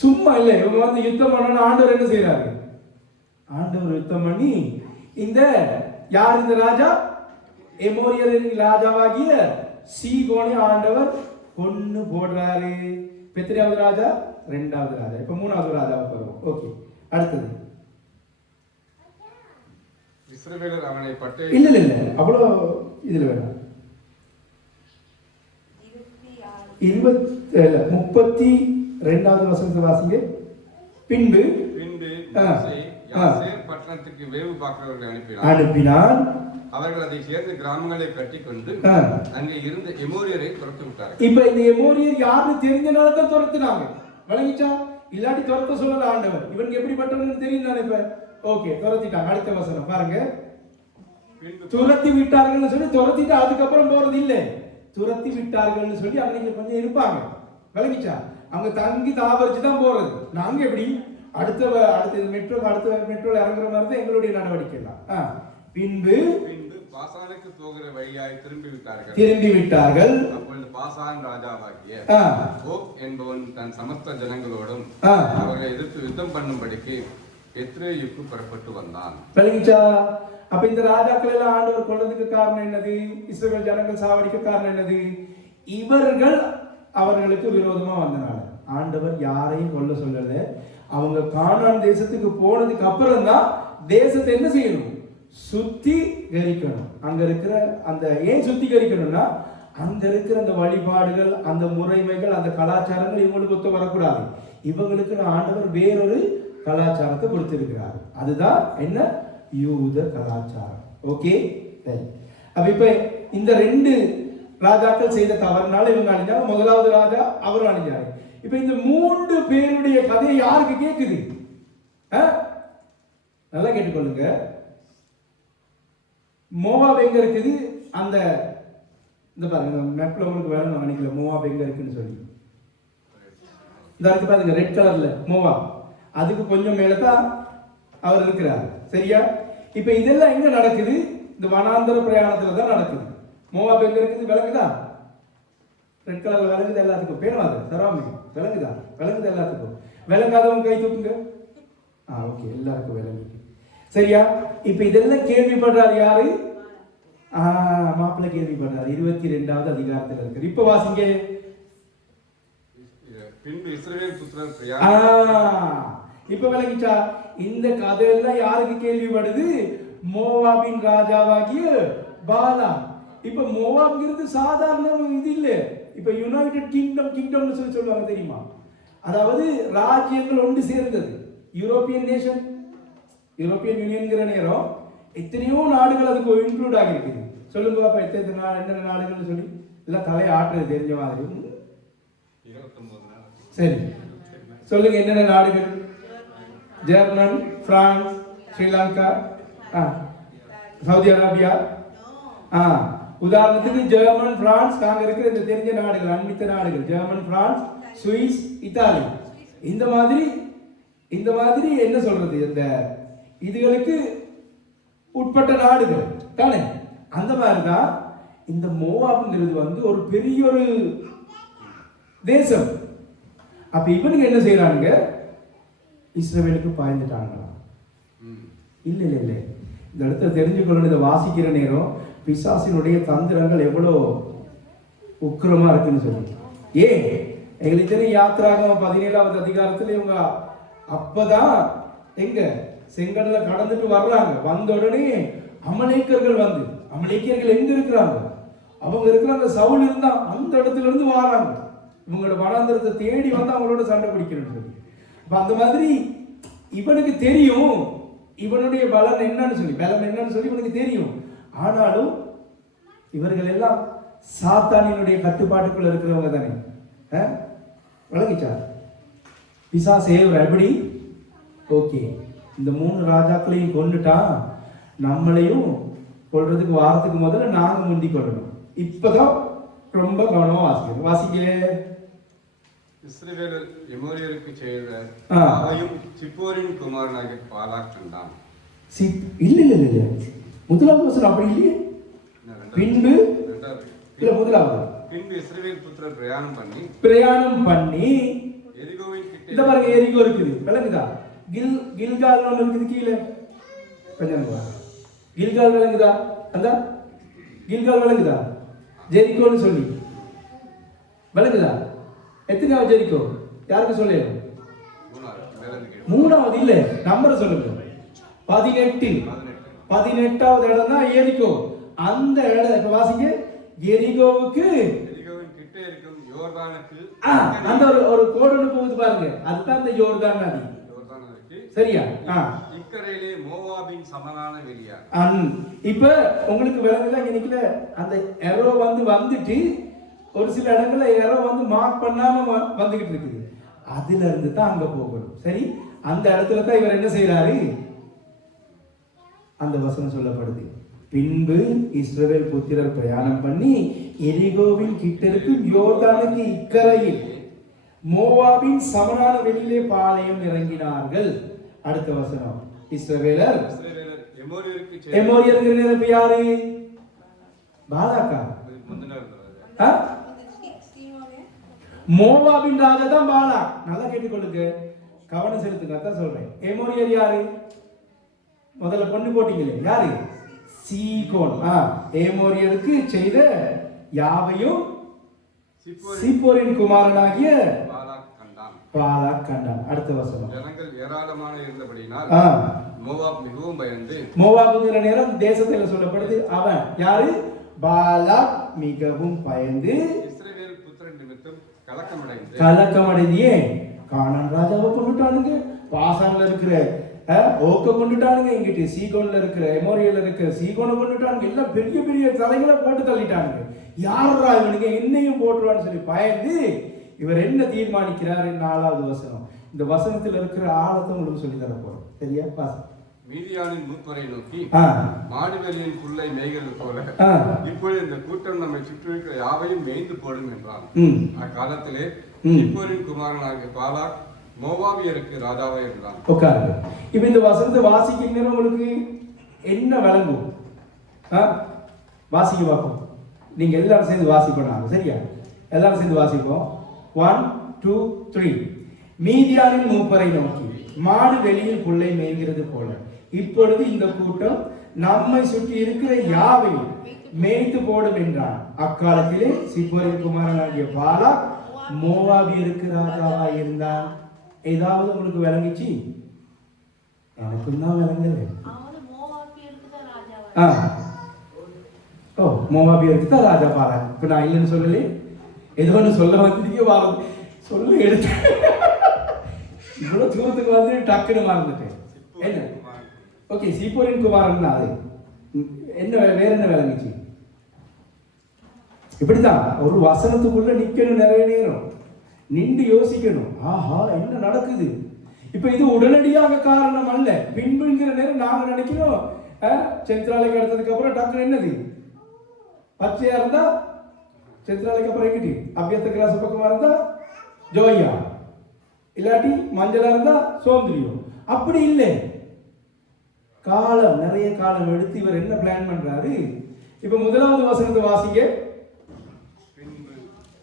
சும்மா இல்லை. இவங்க வந்து யுத்தம் பண்ணணும். ஆண்டவர் என்ன செய்யறாரு? ஆண்டவர் யுத்தம் பண்ணி இந்த யார்? இந்த ராஜா எமோரியரின் ராஜாவாகிய சீகோனை ஆண்டவர் கொன்னு போடுறாரு. இப்ப எத்தனையாவது ராஜா? ரெண்டாவது ராஜா. இப்ப மூணாவது ராஜாவுக்கு வருவோம். ஓகே, அடுத்தது. இஸ்ரவேலர் அவனை பட்டை இல்ல இல்ல இல்ல, அவ்வளோ இதுல வேணாம். 32வது வசனத்தை வாசிங்க. பின்பு மோசே யாசேர் பட்டணத்துக்கு வேவு பார்க்கிறவர்களை அனுப்பினான். அவர்கள் அதை சேர்ந்த கிராமங்களை கட்டிக்கொண்டு அங்கே இருந்த எமோரியரை துரத்து விட்டார்கள். இப்ப இந்த எமோரியர் யாருன்னு தெரிஞ்சனால தான் துரத்துனாங்க. வழங்கிச்சா? இல்லாட்டி துரத்த சொல்லல ஆண்டவர். இவனுக்கு எப்படிப்பட்டவன்னு தெரியும் தானே. இப்ப ஓகே, துரத்திட்டாங்க. அடுத்த வசனம் பாருங்க. துரத்தி விட்டார்கள் சொல்லி துரத்திட்டு அதுக்கப்புறம் போறது இல்ல. துரத்தி விட்டார்கள் சொல்லி அவங்க கொஞ்சம் இருப்பாங்க. விளங்கிச்சா? அவங்க தங்கி தாபரிச்சு தான் போறது. நாங்க எப்படி அடுத்த மெட்ரோல இறங்குற மாதிரி தான் எங்களுடைய நடவடிக்கை எல்லாம். பின்பு பாசானுக்கு போகிற வழியாய் திரும்பி விட்டார்கள். அப்பொழுது பாசான் ராஜாவாகிய ஓக் என்பவன் தன் சமஸ்த ஜனங்களோடும் அவர்களை எதிர்த்து யுத்தம் பண்ணும்படிக்கு எத்ரேயுக்கு புறப்பட்டு வந்தான். விளங்கிச்சா? அப்ப இந்த ராஜாக்கள் எல்லாம் ஆண்டவர் கொள்றதுக்கு காரணம் என்னது? இஸ்ரவேல் ஜனங்கள் சாவடிக்க காரணம் என்னது? இவர்கள் அவர்களுக்கு விரோதமா வந்தனால. ஆண்டவர் யாரையும் கொல்ல சொல்லல. அவங்க கானான் தேசத்துக்கு போனதுக்கு அப்புறம் தான் தேசத்தை என்ன செய்யணும்? சுத்திகரிக்கணும். அங்க இருக்கிற அந்த ஏன் சுத்திகரிக்கணும்னா அங்க இருக்கிற அந்த வழிபாடுகள், அந்த முறைமைகள், அந்த கலாச்சாரங்கள் இவங்களுக்கு ஒத்து வரக்கூடாது. இவங்களுக்கு ஆண்டவர் வேறொரு கலாச்சாரத்தை கொடுத்திருக்கிறார். அதுதான் என்ன? யூத கலாச்சாரம். ஓகே, அப்ப இப்ப இந்த ரெண்டு ராஜாக்கள் செய்த தவறுனால இவங்க அழிஞ்சாங்க. முதலாவது ராஜா அவரும் அழிஞ்சாரு. இப்ப இந்த 3 பேருடைய கதை யாருக்கு கேக்குது? நல்லா கேட்டுக்கொள்ளுங்க. மோவாப் எங்க இருக்குது? அந்த இந்த பாருங்க மேப்ல உங்களுக்கு வேலை நான் நினைக்கல. மோவாப் எங்க இருக்குன்னு சொல்லி இந்த இருக்கு பாருங்க, ரெட் கலர்ல மோவாப். அதுக்கு கொஞ்சம் மேலதான் அவர் இருக்கிறார். சரியா? இப்ப இதெல்லாம் எங்க நடக்குது? இந்த வனாந்தர பிரயாணத்துல தான் நடக்குது. மோவாப் எங்க இருக்குது? விளங்குதா? ரெட் கலர்ல விளங்குது எல்லாத்துக்கும். பேருவாங்க சராமி விளங்குதா? விளங்குது எல்லாத்துக்கும். விளங்காதவங்க கை தூக்குங்க. ஓகே, எல்லாருக்கும் விளங்குது. சரியா? இப்ப இதெல்லாம் கேள்விப்படுறாரு யாரு? மாப்பிள்ளை கேள்விப்படுறாரு. 22வது அதிகாரத்துல இருக்கு. இப்ப வாசிங்க. இப்ப விளங்கிச்சா? இந்த கதையெல்லாம் யாருக்கு கேள்விப்படுது? மோவாபின் ராஜாவாகிய பாலாக். இப்ப மோவாப்ங்கிறது சாதாரண இது இல்ல. இப்ப யுனைடெட் கிங்டம்னு சொல்லி சொல்லுவாங்க தெரியுமா? அதாவது ராஜ்யங்கள் ஒன்று சேர்ந்தது. யூரோப்பியன் நேஷன், யூரோப்பியன் யூனியன்ங்கிற நேரம் எத்தனையோ நாடுகள் அதுக்கு இன்க்ளூட் ஆகிருக்குது. சொல்லுங்க பாப்பா, என்னென்ன நாடுகள்னு சொல்லி எல்லாம் தலையை ஆட்டுறது தெரிஞ்ச மாதிரி. சரி, சொல்லுங்க என்னென்ன நாடுகள்? German, France, Sri Lanka, Saudi Arabia. உதாரணத்துக்கு ஜெர்மன், பிரான்ஸ், நாங்க இருக்கிற இந்த தெரிஞ்ச நாடுகள், அண்மித்த நாடுகள் ஜெர்மன், பிரான்ஸ், சுவிஸ், இத்தாலி. இந்த மாதிரி என்ன சொல்றது, இந்த இதுகளுக்கு உட்பட்ட நாடுகள் தானே. அந்த மாதிரிதான் இந்த மோவாப்ங்கிறது ஒரு பெரிய ஒரு தேசம். அப்ப இவனுக்கு என்ன செய்யறாங்க? இஸ்ரவேலுக்கு பாய்ந்துட்டாங்க. இல்ல இல்ல இல்ல, இந்த இடத்துல தெரிஞ்சுக்கொள்ளணும். இதை வாசிக்கிற நேரம் பிசாசினுடைய தந்திரங்கள் எவ்வளவு உக்கிரமா இருக்குன்னு சொல்லி. ஏன் எங்களுக்கு தெரியும், யாத்திராகமம் 17வது அதிகாரத்துல இவங்க அப்பதான் எங்க செங்கடல கடந்துட்டு வர்றாங்க. வந்த உடனே அமலேக்கர்கள் அமலேக்கியர்கள் எங்க இருக்கிறாங்க? அவங்க இருக்கிறாங்க, சவுல் இருந்தா அந்த இடத்துல இருந்து வராங்க. இவங்களோட வனாந்தரத்தை தேடி வந்து அவங்களோட சண்டை பிடிக்கணும்னு சொல்லி. அந்த மாதிரி இவனுக்கு தெரியும் இவனுடைய பலம் என்னன்னு சொல்லி இவனுக்கு தெரியும். ஆனாலும் இவர்கள் எல்லாம் சாத்தானினுடைய கட்டுப்பாட்டுக்குள்ள இருக்கிறவங்க தானே. விளங்கிச்சா? பிசாசு எப்படி? ஓகே, இந்த 3 ராஜாக்களையும் கொண்டுட்டான், நம்மளையும் கொள்றதுக்கு வாரத்துக்கு முதல்ல நாங்க முந்தி கொள்ளணும். இப்பதான் ரொம்ப கவனமா வாசிக்கல. இஸ்ரவேலர் எமோரியருக்கு செய்த அவையும் சிப்போரின் குமாரனாகிய பாலாக் கண்டான். இல்ல முதலாவது வசனம் அப்படி இல்லையே. பின்பு முதலாவது இஸ்ரவேல் புத்திரர் பிரயாணம் பண்ணி எரிகோவின் கிட்ட இந்த பாருங்க, எரிகோ இருக்குது. விளங்குதா? கில்கால் ஒன்று இருக்குது கீழே. கொஞ்சம் கில்கால் விளங்குதா? அந்த கில்கால் விளங்குதா? ஜெரிகோன்னு சொல்லி விளங்குதா? எத்தனாவது ஜெரிக்கோ? யாருக்கு சொல்லணும்? மூணாவது 3வது இல்ல, நம்பரை சொல்லுங்க. 18. 18வது இடம் தான் எரிகோ. அந்த இடம் இப்ப வாசிங்க. எரிகோவுக்கு கிட்ட இருக்கும் யோர்தானுக்கு அந்த ஒரு கோடு போகுது பாருங்க, அதுதான் இந்த யோர்தான் நதி. சரியா? இக்கரையிலே மோவாபின் சமனான வெளியா. இப்ப உங்களுக்கு விளங்குதா? இன்னைக்குல அந்த எரோ வந்துட்டு ஒரு சில இடங்கள்ல எரோ மார்க் பண்ணாம வந்துகிட்டு இருக்குது. அதுல இருந்து தான் அங்க போகணும். சரி, அந்த இடத்துல தான் இவர் என்ன செய்யறாரு? அந்த வசனம் சொல்லப்படுது. பின்பு இஸ்ரவேல் புத்திரர் பிரயாணம் பண்ணி எரிகோவின் கிட்ட இருக்கும் யோர்தானுக்கு இக்கரையில் மோவாபின் சமனான வெளியிலே பாளையம் இறங்கினார்கள். அடுத்த வசனம், இஸ்ரவேலர் எமோரியர் யாரு? பாலாக்கா? மோவாபின் ராஜா தான் பாலா. நல்லா கேட்டுக்கொள்ளுங்க, கவனம் செலுத்துங்க. அதான் சொல்றேன். எமோரியர் யாரு? முதல்ல பொண்ணு போட்டீங்களே, யாரு? சீகோன். எமோரியருக்கு செய்த யாவையும் சிப்போரின் குமாரனாகிய பாலாக் கண்டான். அடுத்த வசனம், ஜனங்கள் ஏராளமான இருந்தபடியினால் மோவாப் மிகவும் பயந்து. மோவாபுங்கிற நேரம் தேசத்துல சொல்லப்படுது. அவன் யாரு? பாலாக் மிகவும் பயந்து இஸ்ரவேல் புத்திரன் நிமித்தம் கலக்கமடைந்து கானான் ராஜாவை கொண்டுட்டானுங்க, பாசான்ல இருக்கிற ஓக்க கொண்டுட்டானுங்க, இங்கிட்டு சீகோன்ல இருக்கிற எமோரியல்ல இருக்கிற சீகோனை கொண்டுட்டானுங்க. எல்லாம் பெரிய பெரிய தலைகளை போட்டு தள்ளிட்டானுங்க. யாரா இவனுங்க என்னையும் போட்டுருவான்னு சொல்லி பயந்து இவர் என்ன தீர்மானிக்கிறார்? 4வது வசனம். இந்த வசனத்தில் இருக்கிற ஆழத்தை உங்களுக்கு சொல்லி தர போறோம். சரியா? மீதியானின் மூப்பரை நோக்கி, மாடுகளின் புல்லை மேய்கிறது போல இப்பொழுது இந்த கூட்டம் நம்மை சுற்றிருக்கிற யாவையும் மேய்ந்து போடும் என்றான். அக்காலத்திலே சிப்போரின் குமாரனாகிய பாலாக் மோவாபியருக்கு ராஜாவாக இருந்தான். உட்காருங்க. இப்ப இந்த வசனத்தை வாசிக்கிற உங்களுக்கு என்ன விளங்கும்? வாசிக்க பார்ப்போம். நீங்க எல்லாரும் சேர்ந்து வாசிப்போம். சரியா? எல்லாரும் சேர்ந்து வாசிப்போம். 1 2 3. மீதியானின் மூப்பரை நோக்கி, மாடு வெளியில் புல்லை மேய்கிறது போல இப்பொழுது இந்த கூட்டம் நம்மை சுற்றி இருக்கிற யாவையும் மேய்த்து போடும் என்றான். அக்காலத்திலே சிப்போரின் குமாரனாகிய பாலாக் மோவாபியருக்கு ராஜாவா இருந்தான். ஏதாவது உங்களுக்கு விளங்கிச்சு? எனக்கும் தான் விளங்கல. மோவாபியருக்கு தான் ராஜா பாலாக். இப்ப நான் இல்லைன்னு சொல்லலே, ஏதோ ஒன்று சொல்ல வந்து சொல்ல எடுத்து இவ்வளவு தூரத்துக்கு வந்து டக்குன்னு மறந்துட்டேன். என்ன? ஓகே, சீப்போரின் குமாரன் தான். அது என்ன வேற என்ன விளங்குச்சு? இப்படித்தான் ஒரு வசனத்துக்குள்ள நிக்கணும், நிறைய நேரம் நின்று யோசிக்கணும். ஆஹா, என்ன நடக்குது? இப்ப இது உடனடியாக காரணம் அல்ல. பின்புங்கிற நேரம் நாங்க நினைக்கிறோம் செந்திராலைக்கு அடுத்ததுக்கு அப்புறம் டக்குன்னு என்னது? பச்சையா இருந்தா செந்திராலைக்கு அப்புறம் எங்கிட்டு அபியத்த கிராஸ் பக்கமா இருந்தா ஜோயா, இல்லாட்டி மஞ்சளா இருந்தா சோந்திரியம். அப்படி இல்லை. காலம், நிறைய காலம் எடுத்து இவர் என்ன பிளான் பண்றாரு? இப்ப 1வது வசனத்தை வாசிங்க.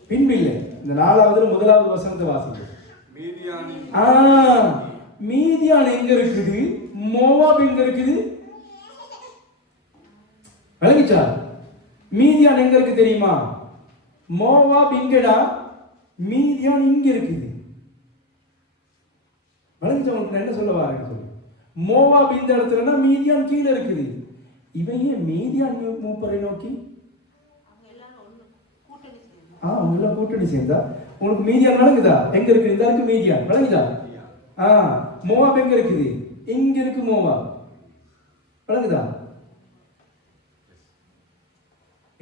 பின்பு இல்லை, இந்த 4வது 1வது வசனத்தை வாசிங்க. மீதியான் எங்க இருக்குது? மோவாப் எங்க இருக்குது? விளங்கிச்சா? மீதியான் எங்க இருக்கு தெரியுமா? மோவாப் இங்கடா, மீதியான் இங்க இருக்குது. விளங்கிச்சா? உங்களுக்கு என்ன சொல்ல வாருங்க சொல்லு. மோவாப் இந்த இடத்துலனா மீதியான் கீழே இருக்குது. இவன் ஏன் மீதியான் மூப்பரை நோக்கி அவங்க கூட்டணி சேர்ந்தா உங்களுக்கு மீதியான் விளங்குதா? எங்க இருக்கு? இந்த இருக்கு மீதியான். விளங்குதா? மோவாப் எங்க இருக்குது? இங்க இருக்கு மோவாப். விளங்குதா?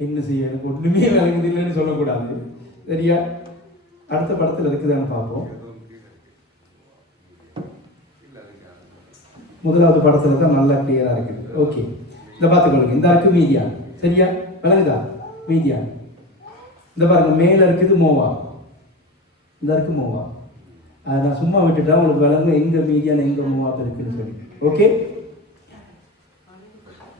என்ன செய்ய? எனக்கு ஒண்ணுமே விளங்குது இல்லைன்னு சொல்லக்கூடாது. சரியா? அடுத்த படத்துல இருக்குதான்னு பார்ப்போம். 1வது படத்துல தான் நல்லா கிளியரா இருக்குது. ஓகே, இந்த பார்த்துக்கொள்ளுங்க. இந்த இருக்கு மீதியான். சரியா? விளங்குதா? மீதியான். இந்த பாருங்க, மேல இருக்குது மோவா, இந்த இருக்கு மோவா. அதை நான் சும்மா விட்டுட்டா உங்களுக்கு விளங்கு எங்க மீதியான் எங்க மோவா இருக்குன்னு சொல்லி. ஓகே,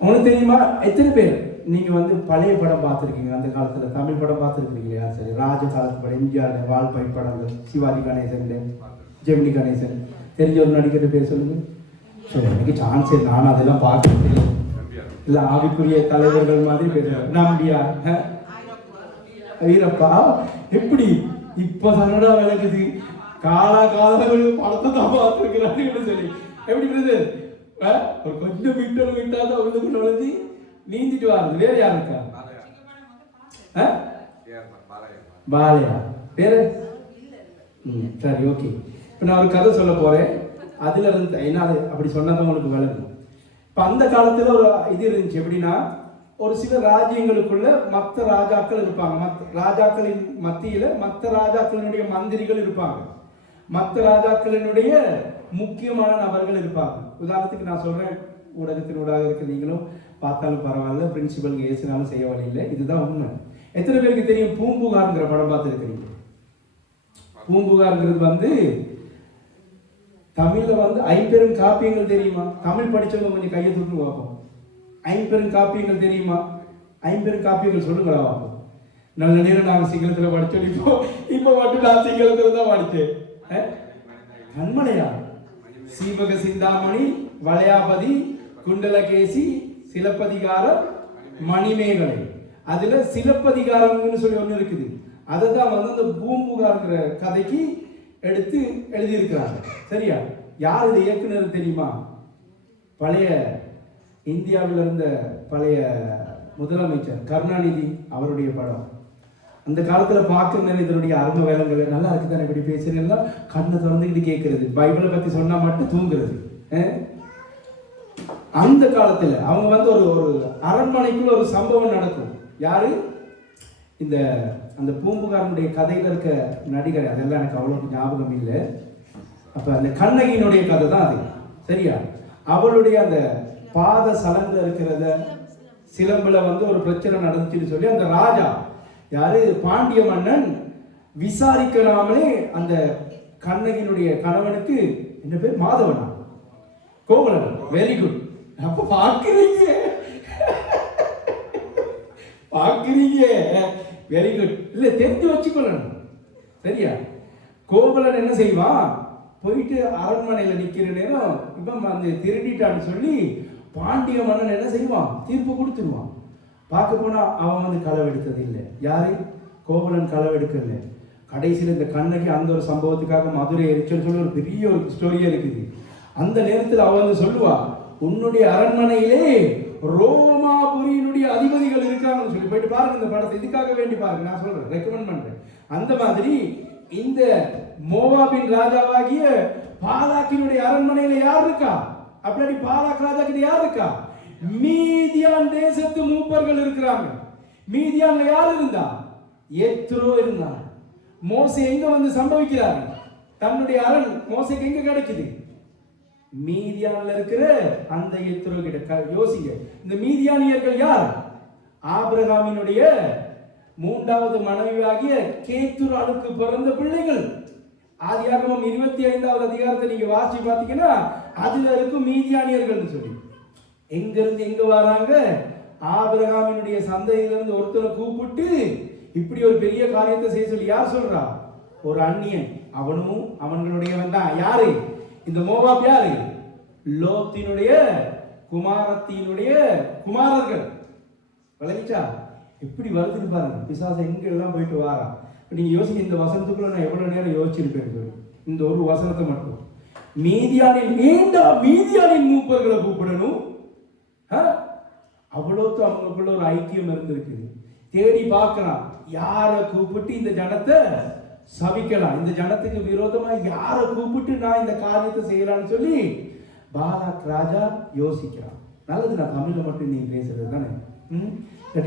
உங்களுக்கு தெரியுமா? எத்தனை பேர் நீங்க வந்து பழைய படம் பார்த்துருக்கீங்க? அந்த காலத்துல தமிழ் படம் பார்த்துருக்கீங்க? சரி, ராஜ காலத்து படம், எம்ஜிஆர் வால்பை படங்கள், சிவாஜி கணேசன், ஜெமினி கணேசன், தெரிஞ்ச ஒரு நடிகர் பேர் சொல்லுங்க. சரி, எனக்கு சான்ஸ் இல்லை, நானும் அதெல்லாம் பார்க்க இல்லை. ஆவிக்குரிய தலைவர்கள் மாதிரி பேசுறேன். நம்பியார், வீரப்பா எப்படி இப்ப தன்னடா விளக்குது காலங்கள் படத்தை தான் பார்த்துருக்கிறான்னு சொல்லி எப்படி பிரதர் ஒரு கொஞ்சம் விட்டாதான் உள்ளுக்கு நுழைஞ்சி நீந்திட்டு வாருது. வேற யார் இருக்கா? பாலையா பேரு? சரி, ஓகே. இப்போ நான் ஒரு கதை சொல்ல போறேன். அதுல இருந்து என்ன அப்படி சொன்னாதான் உங்களுக்கு விளக்கும். இப்போ அந்த காலத்துல ஒரு இது இருந்துச்சு. எப்படின்னா ஒரு சில ராஜ்யங்களுக்குள்ள மற்ற ராஜாக்கள் இருப்பாங்க. ராஜாக்களின் மத்தியில மற்ற ராஜாக்களினுடைய மந்திரிகள் இருப்பாங்க. மற்ற ராஜாக்களினுடைய முக்கியமான நபர்கள் இருப்பாங்க. உதாரணத்துக்கு நான் சொல்றேன், ஊடகத்தின் ஊடாக இருக்க நீங்களும் பார்த்தாலும் பரவாயில்ல, பிரின்சிபல் ஏசினாலும் செய்ய வழி இல்லை, இதுதான் உண்மை. எத்தனை பேருக்கு தெரியும் பூம்புகார்ங்கிற படம் பார்த்துருக்கிறீங்க? பூம்புகார்ங்கிறது தமிழ்ல ஐம்பெரும் காப்பியங்கள் தெரியுமா? தமிழ் படிச்சவங்க கொஞ்சம் கையை தூக்கி பார்ப்போம். ஐம்பெரும் காப்பியங்கள் தெரியுமா? ஐம்பெரும் காப்பியங்கள் சொல்லுங்களா பார்ப்போம். நல்ல நேரம் நாங்கள் சிங்களத்துல படிச்சோம். இப்போ மட்டும் நான் சிங்களத்துல தான் படிச்சேன். கண்மலையா, சீவக சிந்தாமணி, வளையாபதி, குண்டலகேசி, சிலப்பதிகாரம், மணிமேகலை. அதுல சிலப்பதிகாரம்னு சொல்லி ஒண்ணு இருக்குது. அதை தான் அந்த பூம்புகார்ங்கிற கதைக்கு எடுத்து எழுதியிருக்கிறாங்க. சரியா? யார் இது இயக்குனர் தெரியுமா? பழைய இந்தியாவில் இருந்த பழைய முதலமைச்சர் கருணாநிதி அவருடைய படம். அந்த காலத்துல பார்க்க இதனுடைய அருமை வேலைகள் நல்லா இருக்குதானே. இப்படி பேசுறீங்களா? கண்ணை திறந்துக்கிட்டு கேட்கறது, பைபிளை பத்தி சொன்னா மட்டும் தூங்குறது. அந்த காலத்துல அவங்க ஒரு அரண்மனைக்குள்ள ஒரு சம்பவம் நடக்கும். யாரு? இந்த அந்த பூம்புகாரனுடைய கதையில இருக்க நடிகர், அதெல்லாம் எனக்கு அவ்வளவு ஞாபகம் இல்லை. அப்ப அந்த கண்ணகியினுடைய கதை தான் அது. சரியா? அவளுடைய அந்த பாத சலங்குல இருக்கிறத சிலம்புல ஒரு பிரச்சனை நடந்துச்சுன்னு சொல்லி அந்த ராஜா யாரு, பாண்டிய மன்னன், விசாரிக்கலாமலே அந்த கண்ணகியினுடைய கணவனுக்கு என்ன பேர், மாதவனா, கோவலன். Very good. அப்ப பார்க்கிறீங்க வெரி குட். இல்ல தெரிஞ்சு வச்சுக்கொள்ளணும். சரியா? கோவலன் என்ன செய்வான், போயிட்டு அரண்மனையில நிக்கிற நேரம் இவன் திருடிட்டான்னு சொல்லி பாண்டிய மன்னன் என்ன செய்வான், தீர்ப்பு கொடுத்துருவான். பார்க்க போனா அவன் களவெடுத்தது இல்லை. யாரு? கோவலன் களவெடுக்கல. கடைசியில் இந்த கண்ணகி அந்த ஒரு சம்பவத்துக்காக மதுரை எரிச்சல் சொல்லி ஒரு பெரிய ஒரு ஸ்டோரியா இருக்குது. அந்த நேரத்தில் அவன் சொல்லுவா, உன்னுடைய அரண்மனையிலே ரோமாபுரியினுடைய அதிபதிகள் இருக்காங்கன்னு சொல்லி போயிட்டு பாருங்க இந்த படத்தை. இதுக்காக வேண்டி பாருங்க, நான் சொல்றேன், ரெக்கமெண்ட் பண்றேன். அந்த மாதிரி இந்த மோவாபின் ராஜாவாகிய பாலாக்கினுடைய அரண்மனையில யார் இருக்கா? அப்படி பாலாக் ராஜா கிட்ட யார் இருக்கா? மீதியான் தேசத்து மூப்பர்கள் இருக்கிறாங்க. மீதியான்ல யார் இருந்தா? எத்ரோ இருந்தாங்க. மோசே எங்க சம்பவிக்கிறாரு? தன்னுடைய அரண் மோசைக்கு எங்க கிடைக்குது? மீதியான்ல இருக்கிற அந்த எத்ரோ கிட்ட. யோசிங்க, இந்த மீதியானியர்கள் யார்? ஆபிரகாமினுடைய மூன்றாவது மனைவியாகிய கேத்துராளுக்கு பிறந்த பிள்ளைகள். ஆதியாகமம் 25வது அதிகாரத்தை நீங்க வாசி பார்த்தீங்கன்னா அதுல இருக்கும் மீதியானியர்கள் சொல்லி. எங்க இருந்து எங்க வராங்க? ஆபிரகாமினுடைய சந்தையிலிருந்து ஒருத்தரை கூப்பிட்டு இப்படி ஒரு பெரிய காரியத்தை செய்ய சொல்லி யார் சொல்றா? ஒரு அந்நியன். அவனும் அவங்களுடையவன் தான். யாரு? இந்த மோவாப் யாரு? லோத்தினுடைய குமாரத்தினுடைய குமாரர்கள். விளங்கிச்சா? எப்படி வருதுன்னு பாருங்க. பிசாசு எங்க எல்லாம் போயிட்டு வாரா. நீங்க யோசிக்க, இந்த வசனத்துக்குள்ள நான் எவ்வளவு நேரம் யோசிச்சிருப்பேன். இந்த ஒரு வசனத்தை மட்டும். மீதியானின் மூப்பர்களை கூப்பிடணும். அவ்வளோத்து அவங்களுக்குள்ள ஒரு ஐக்கியம் இருந்திருக்கு. தேடி பார்க்கலாம், யாரை கூப்பிட்டு இந்த ஜனத்தை சபிக்கலாம், இந்த ஜனத்துக்கு விரோதமா யாரை கூப்பிட்டு நான் இந்த காரியத்தை செய்யலாம்னு சொல்லி பாலாக் ராஜா யோசிக்கிறான். நல்லது, நான் தமிழ்ல மட்டும் நீங்க பேசுறது தானே.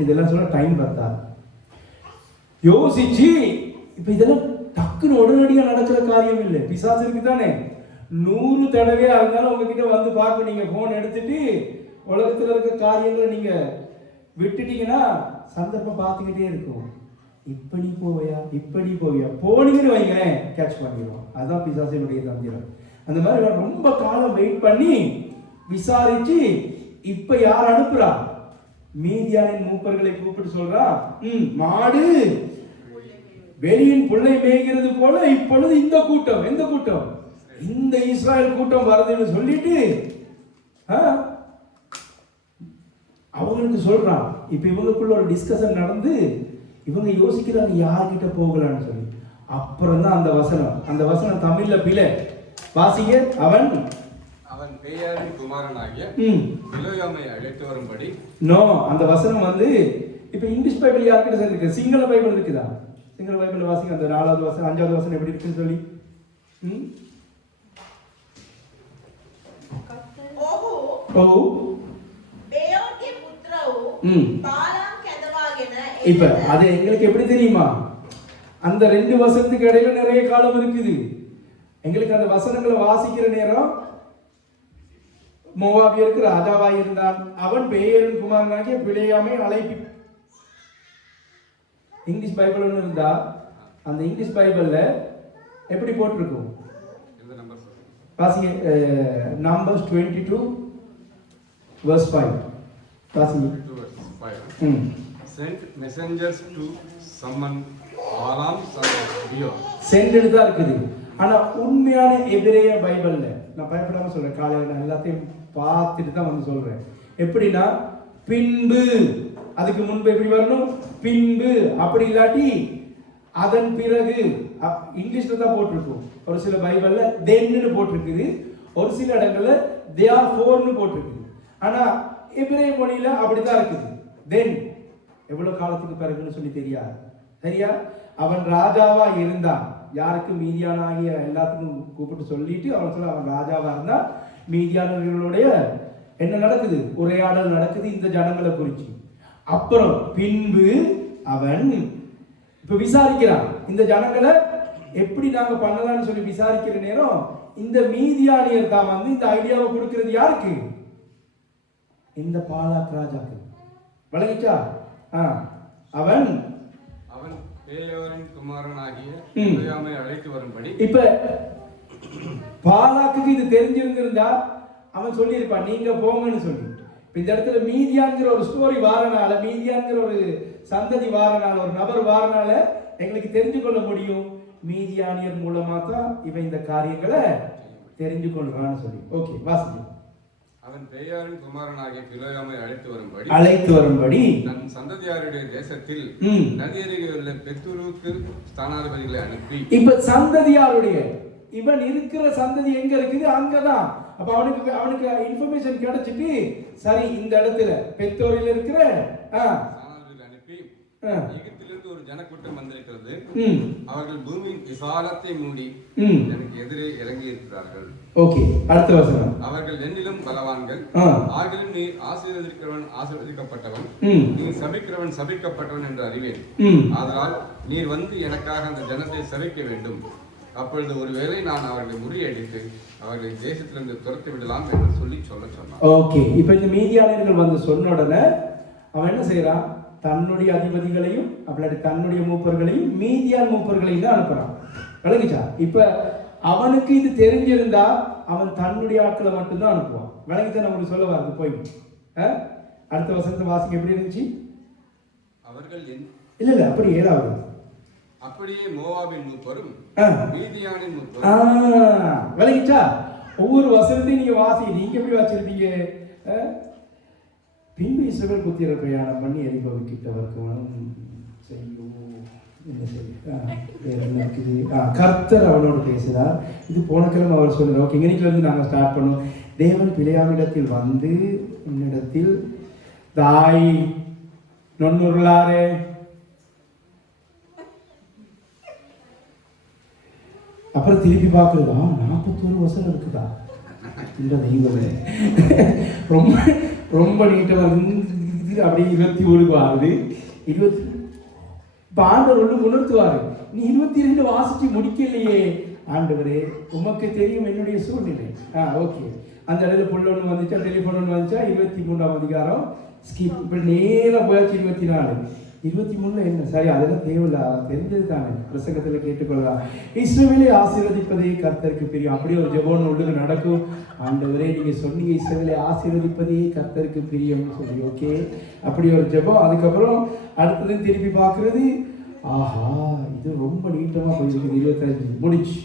இதெல்லாம் சொல்ல டைம் பார்த்தா யோசிச்சு, இப்ப இதெல்லாம் டக்குன்னு உடனடியா நடக்கிற காரியம் இல்லை. பிசாசு இருக்கு தானே. 100 தடவையா இருந்தாலும் உங்ககிட்ட பார்க்க, நீங்க போன் எடுத்துட்டு உலகத்துல இருக்க காரியங்களை நீங்க விட்டுட்டீங்கன்னா சந்தர்ப்பம் பார்த்துக்கிட்டே இருக்கும். இப்படி போவியா போனீங்கன்னு வைங்களேன், கேட்ச் பண்ணிடுவோம். அதுதான் பிசாசினுடைய தந்திரம். அந்த மாதிரி ரொம்ப காலம் வெயிட் பண்ணி விசாரிச்சு இப்ப யார் அனுப்புறா? மீதியானின் மூப்பர்களை கூப்பிட்டு சொல்றா, மாடு வெளியின் புள்ளை மேய்கிறது போல இப்பொழுது இந்த கூட்டம், எந்த கூட்டம்? இந்த இஸ்ராயல் கூட்டம் வருதுன்னு சொல்லிட்டு அவங்களுக்கு சொல்றான். இப்ப இவங்களுக்குள்ள ஒரு டிஸ்கஷன் நடந்து இவங்க யோசிக்கிறாங்க யார்கிட்ட போகலான்னு சொல்லி. அப்புறம் தான் அந்த வசனம் தமிழ்ல பிழை வாசிங்க. அவன் பேயாரின் குமாரனாகிய பிலோயாமை அழைத்து வரும்படி. நோ, அந்த வசனம் வந்து இப்ப இங்கிலீஷ் பைபிள் யார்கிட்ட இருக்கு? சிங்கள பைபிள் இருக்குதா? சிங்கள பைபிள் வாசிங்க அந்த 4வது வசனம் 5வது வசனம் எப்படி இருக்குன்னு சொல்லி. இப்ப அது எங்களுக்கு எப்படி தெரியுமா? அந்த 2 வசனத்துக்கு இடையில நிறைய காலம் இருக்குது. எங்களுக்கு அந்த வசனங்களை வாசிக்கிற நேரம் மோவாபியருக்கு ராஜாவாய் இருந்தான். அவன் பேயரின் குமாரனாகிய பிலேயாமை அழைப்பி. இங்கிலீஷ் பைபிள் ஒன்று இருந்தா அந்த இங்கிலீஷ் பைபிள்ல எப்படி போட்டிருக்கும்? வாசிங்க. Numbers 22 verse 5. வாசிங்க. 22 verse 5. Sent messengers to summon Balaam son of Beor. Cent தான் இருக்குது. ஆனா உண்மையான எபிரேய பைபிள்ல நான் பயப்படாம சொல்றேன். காலையில நான் எல்லாத்தையும் பார்த்துட்டு தான் வந்து சொல்றேன். எப்படின்னா பின்பு, அதுக்கு முன்பு எப்படி வரணும்? பின்பு. அப்படி இல்லாட்டி அதன் பிறகு. இங்கிலீஷ்ல தான் போட்டிருக்கும். ஒரு சில பைபிள்ல தென்னு போட்டிருக்குது, ஒரு சில இடங்கள்ல therefore போட்டிருக்குது. ஆனா எபிரேய மொழியில அப்படிதான் இருக்குது. தென் எவ்வளவு காலத்துக்கு பிறகுன்னு சொல்லி தெரியாது. சரியா? அவன் ராஜாவா இருந்தான். யாருக்கு? மீதியானாகிய எல்லாத்துக்கும் கூப்பிட்டு சொல்லிட்டு அவன் சொல்ல அவன் ராஜாவா இருந்தா மீதியானவர்களுடைய என்ன நடக்குது? உரையாடல் நடக்குது இந்த ஜனங்களை குறிச்சு. அப்புறம் பின்பு அவன் இப்ப விசாரிக்கிறான் இந்த ஜனங்களை எப்படி நாங்க பண்ணலாம்னு சொல்லி விசாரிக்கிற நேரம் இந்த மீதியானியர் தான் வந்து இந்த ஐடியாவை கொடுக்கிறது யாருக்கு? இந்த பாலாக் ராஜாக்கு. விளங்கிச்சா? அவன் பேயோரின் குமாரனாகிய பிலேயாமை அழைத்து வரும்படி. இப்ப பாலாக்கு இது தெரிஞ்சிருந்திருந்தா அவன் சொல்லியிருப்பான் நீங்க போங்கன்னு சொல்லி. இந்த இடத்துல மீதியாங்கிற ஒரு ஸ்டோரி வாரனால, மீதியாங்கிற ஒரு சந்ததி வாரனால, ஒரு நபர் வாரனால எங்களுக்கு தெரிஞ்சு கொள்ள முடியும். மீதியானியர் மூலமா தான் இவன் இந்த காரியங்களை தெரிஞ்சு கொள்றான்னு சொல்லி. ஓகே, வாசிங்க. அவன் பேயாரின் குமாரனாகிய பிலேயாமை அழைத்து வரும்படி தன் சந்ததியாருடைய தேசத்தில் நதியருகே உள்ள பெத்தூருக்கு ஸ்தானாதிபதிகளை அனுப்பி. இப்ப சந்ததியாருடைய இவன் இருக்கிற சந்ததி எங்க இருக்குது? அங்கதான். அப்ப அவனுக்கு இன்ஃபர்மேஷன் கிடைச்சிட்டு சரி இந்த இடத்துல பெத்தோரில் இருக்கிற அனுப்பி எகிப்திலிருந்து ஒரு ஜனக்கூட்டம் வந்திருக்கிறது. அவர்கள் பூமியின் விசாலத்தை மூடி எனக்கு எதிரே இறங்கி இருக்கிறார்கள். ஓகே, அடுத்த வசனம். அவர்கள் என்னிலும் பலவான்கள். ஆகிலும் நீ ஆசீர்வதிக்கிறவன் ஆசீர்வதிக்கப்பட்டவன், நீ சபிக்கிறவன் சபிக்கப்பட்டவன் என்று அறிவேன். ஆதலால் நீர் வந்து எனக்காக அந்த ஜனத்தை சபிக்க வேண்டும். அப்பொழுது ஒருவேளை நான் அவர்களை முறியடித்து அவர்களை தேசத்திலிருந்து துரத்தி விடலாம் என்று சொல்ல சொன்னான். ஓகே, இப்ப இந்த மீதியானியர்கள் வந்து சொன்ன உடனே அவன் என்ன செய்யறான்? தன்னுடைய அதிபதிகளையும் அப்படி தன்னுடைய மூப்பர்களையும் மீதியான் மூப்பர்களையும் தான் அனுப்புறான். விளங்குச்சா? இப்ப அவனுக்கு இது தெரிஞ்சிருந்தா அவன் தன்னுடைய ஆட்களை மட்டும்தான் அனுப்புவான். விளங்குச்சா? நமக்கு சொல்ல வரது போய் அடுத்த வசனத்தை வாசிக்க எப்படி இருந்துச்சு? அவர்கள் இல்ல அப்படி 7வது அப்படியே மோவாபின் மூப்பரும் மீதியானின் மூப்பரும். விளங்குச்சா? ஒவ்வொரு வசனத்தையும் நீங்க வாசி. நீங்க எப்படி வாசிருப்பீங்க? பின்பு இஸ்ரவேல் புத்திரர் பிரயாணம் பண்ணி எரிபவு கிட்டவருக்கு கர்த்தர் அவனோடு பேசுகிறார். இது போன கிழமை அவர் சொல்றார். ஓகே, இன்னைக்கு இருந்து நாங்கள் ஸ்டார்ட் பண்ணோம். தேவன் பிலேயாமிடத்தில் வந்து உன்னிடத்தில் தாய் நொன்னுருளாரே அப்புறம் திருப்பி பார்க்குறதா 41 வசனம் இருக்குதா இந்த தெய்வமே ரொம்ப ரொம்ப நீட்டமாக அப்படியே 21 ஆகுது. 20 இப்போ ஆண்டவர் ஒன்று உணர்த்துவார். நீ 22 வாசிச்சு முடிக்கலையே ஆண்டவரே, உமக்கு தெரியும் என்னுடைய சூழ்நிலை. ஓகே, அந்த இடத்துல பொண்ணு ஒன்று வந்துச்சா, டெலிஃபோன் ஒன்று வந்துச்சா, 23ஆம் அதிகாரம் ஸ்கிப். இப்போ நேராக போயாச்சு 24. 23 என்ன? சரி, அதெல்லாம் தேவையில்ல, தெரிஞ்சது தானே, பிரசங்கத்தில் கேட்டுக்கொள்ளலாம். இஸ்ரவேலை ஆசீர்வதிப்பதே கர்த்தருக்கு பிரியம். அப்படி ஒரு ஜெபம் உள்ளது நடக்கும். ஆண்டவரே நீங்க சொன்னீங்க இஸ்ரவேலை ஆசீர்வதிப்பதே கர்த்தருக்கு பிரியம்னு சொல்லி. ஓகே, அப்படி ஒரு ஜெபம். அதுக்கப்புறம் அடுத்தது திருப்பி பார்க்கறது. ஆஹா, இது ரொம்ப நீட்டமா போயிருக்குது. 25 முடிச்சு.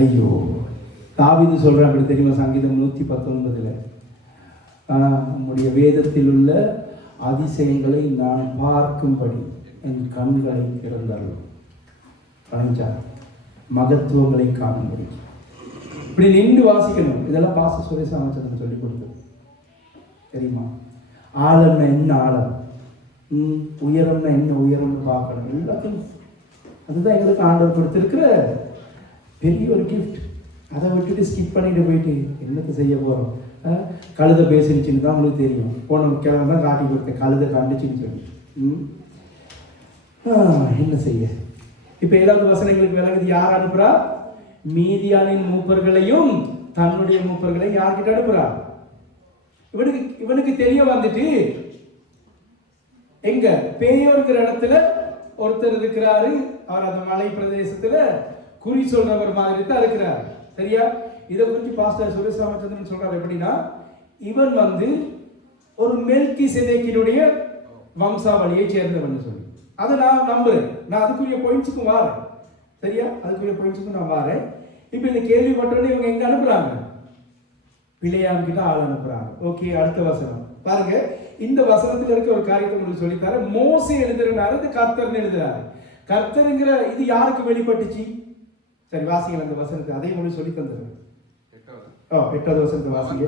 ஐயோ, தாவீது சொல்ற அப்படி தெரியுமா? சங்கீதம் 119 நம்முடைய வேதத்தில் உள்ள அதிசயங்களை நான் பார்க்கும்படி என் கண்களை திறந்தார்கள். மகத்துவங்களை காணும்படி இப்படி நின்று வாசிக்கணும். இதெல்லாம் பாச சுரேஷ் அமைச்சர் சொல்லி கொடுத்தது தெரியுமா? ஆழம்னா என்ன ஆழம், உயரம்னா என்ன உயரம்னு பார்க்கணும். எல்லாத்தையும் அதுதான் எங்களுக்கு ஆண்டவர் கொடுத்திருக்கிற பெரிய ஒரு கிஃப்ட். அதை விட்டுட்டு ஸ்கிப் பண்ணிட்டு போயிட்டு என்னத்தை செய்ய போகிறோம்? கழுதை பேசிருச்சுன்னு தான் உங்களுக்கு தெரியும். போன கிழமை தான் காட்டி கொடுத்தேன், கழுதை கண்டுச்சுன்னு சொல்லி. என்ன செய்ய? இப்போ 7வது வசனம் எங்களுக்கு விளங்குது. யார் அனுப்புறா? மீதியானின் மூப்பர்களையும் தன்னுடைய மூப்பர்களையும் யார்கிட்ட அனுப்புறா? இவனுக்கு தெரிய வந்துட்டு எங்க பேயோருக்கிற இடத்துல ஒருத்தர் இருக்கிறாரு. அவர் அந்த மலை பிரதேசத்துல குறி சொல்றவர் மாதிரி தான் இருக்கிறார். சரியா? இதை குறித்து பாஸ்டர் சுரேஷ் ராமச்சந்திரன் சொல்றாரு. எப்படின்னா, இவன் ஒரு மெல்கி செதேக்கினுடைய வம்சாவளியை சேர்ந்தவன் சொல்லி அதை நான் நம்புறேன். நான் அதுக்குரிய பாயிண்ட்ஸுக்கும் வாரேன். சரியா? அதுக்குரிய பாயிண்ட்ஸுக்கும் நான் வாரேன். இப்போ இந்த கேள்விப்பட்டோன்னே இவங்க எங்க அனுப்புறாங்க? பிள்ளையாம் கிட்ட ஆள் அனுப்புறாங்க. ஓகே, அடுத்த வசனம் பாருங்க. இந்த வசனத்துல இருக்க ஒரு காரியத்தை உங்களுக்கு சொல்லித்தார. மோசே எழுதுறனால இது கர்த்தர்னு எழுதுறாரு. கர்த்தருங்கிற இது யாருக்கு வெளிப்பட்டுச்சு? சரி, வாசிங்கள் அந்த வசனத்தை. அதையும் உங்களுக்கு சொல்லி தந்துடுறேன். 8வது வசனத்தை வாசிங்க.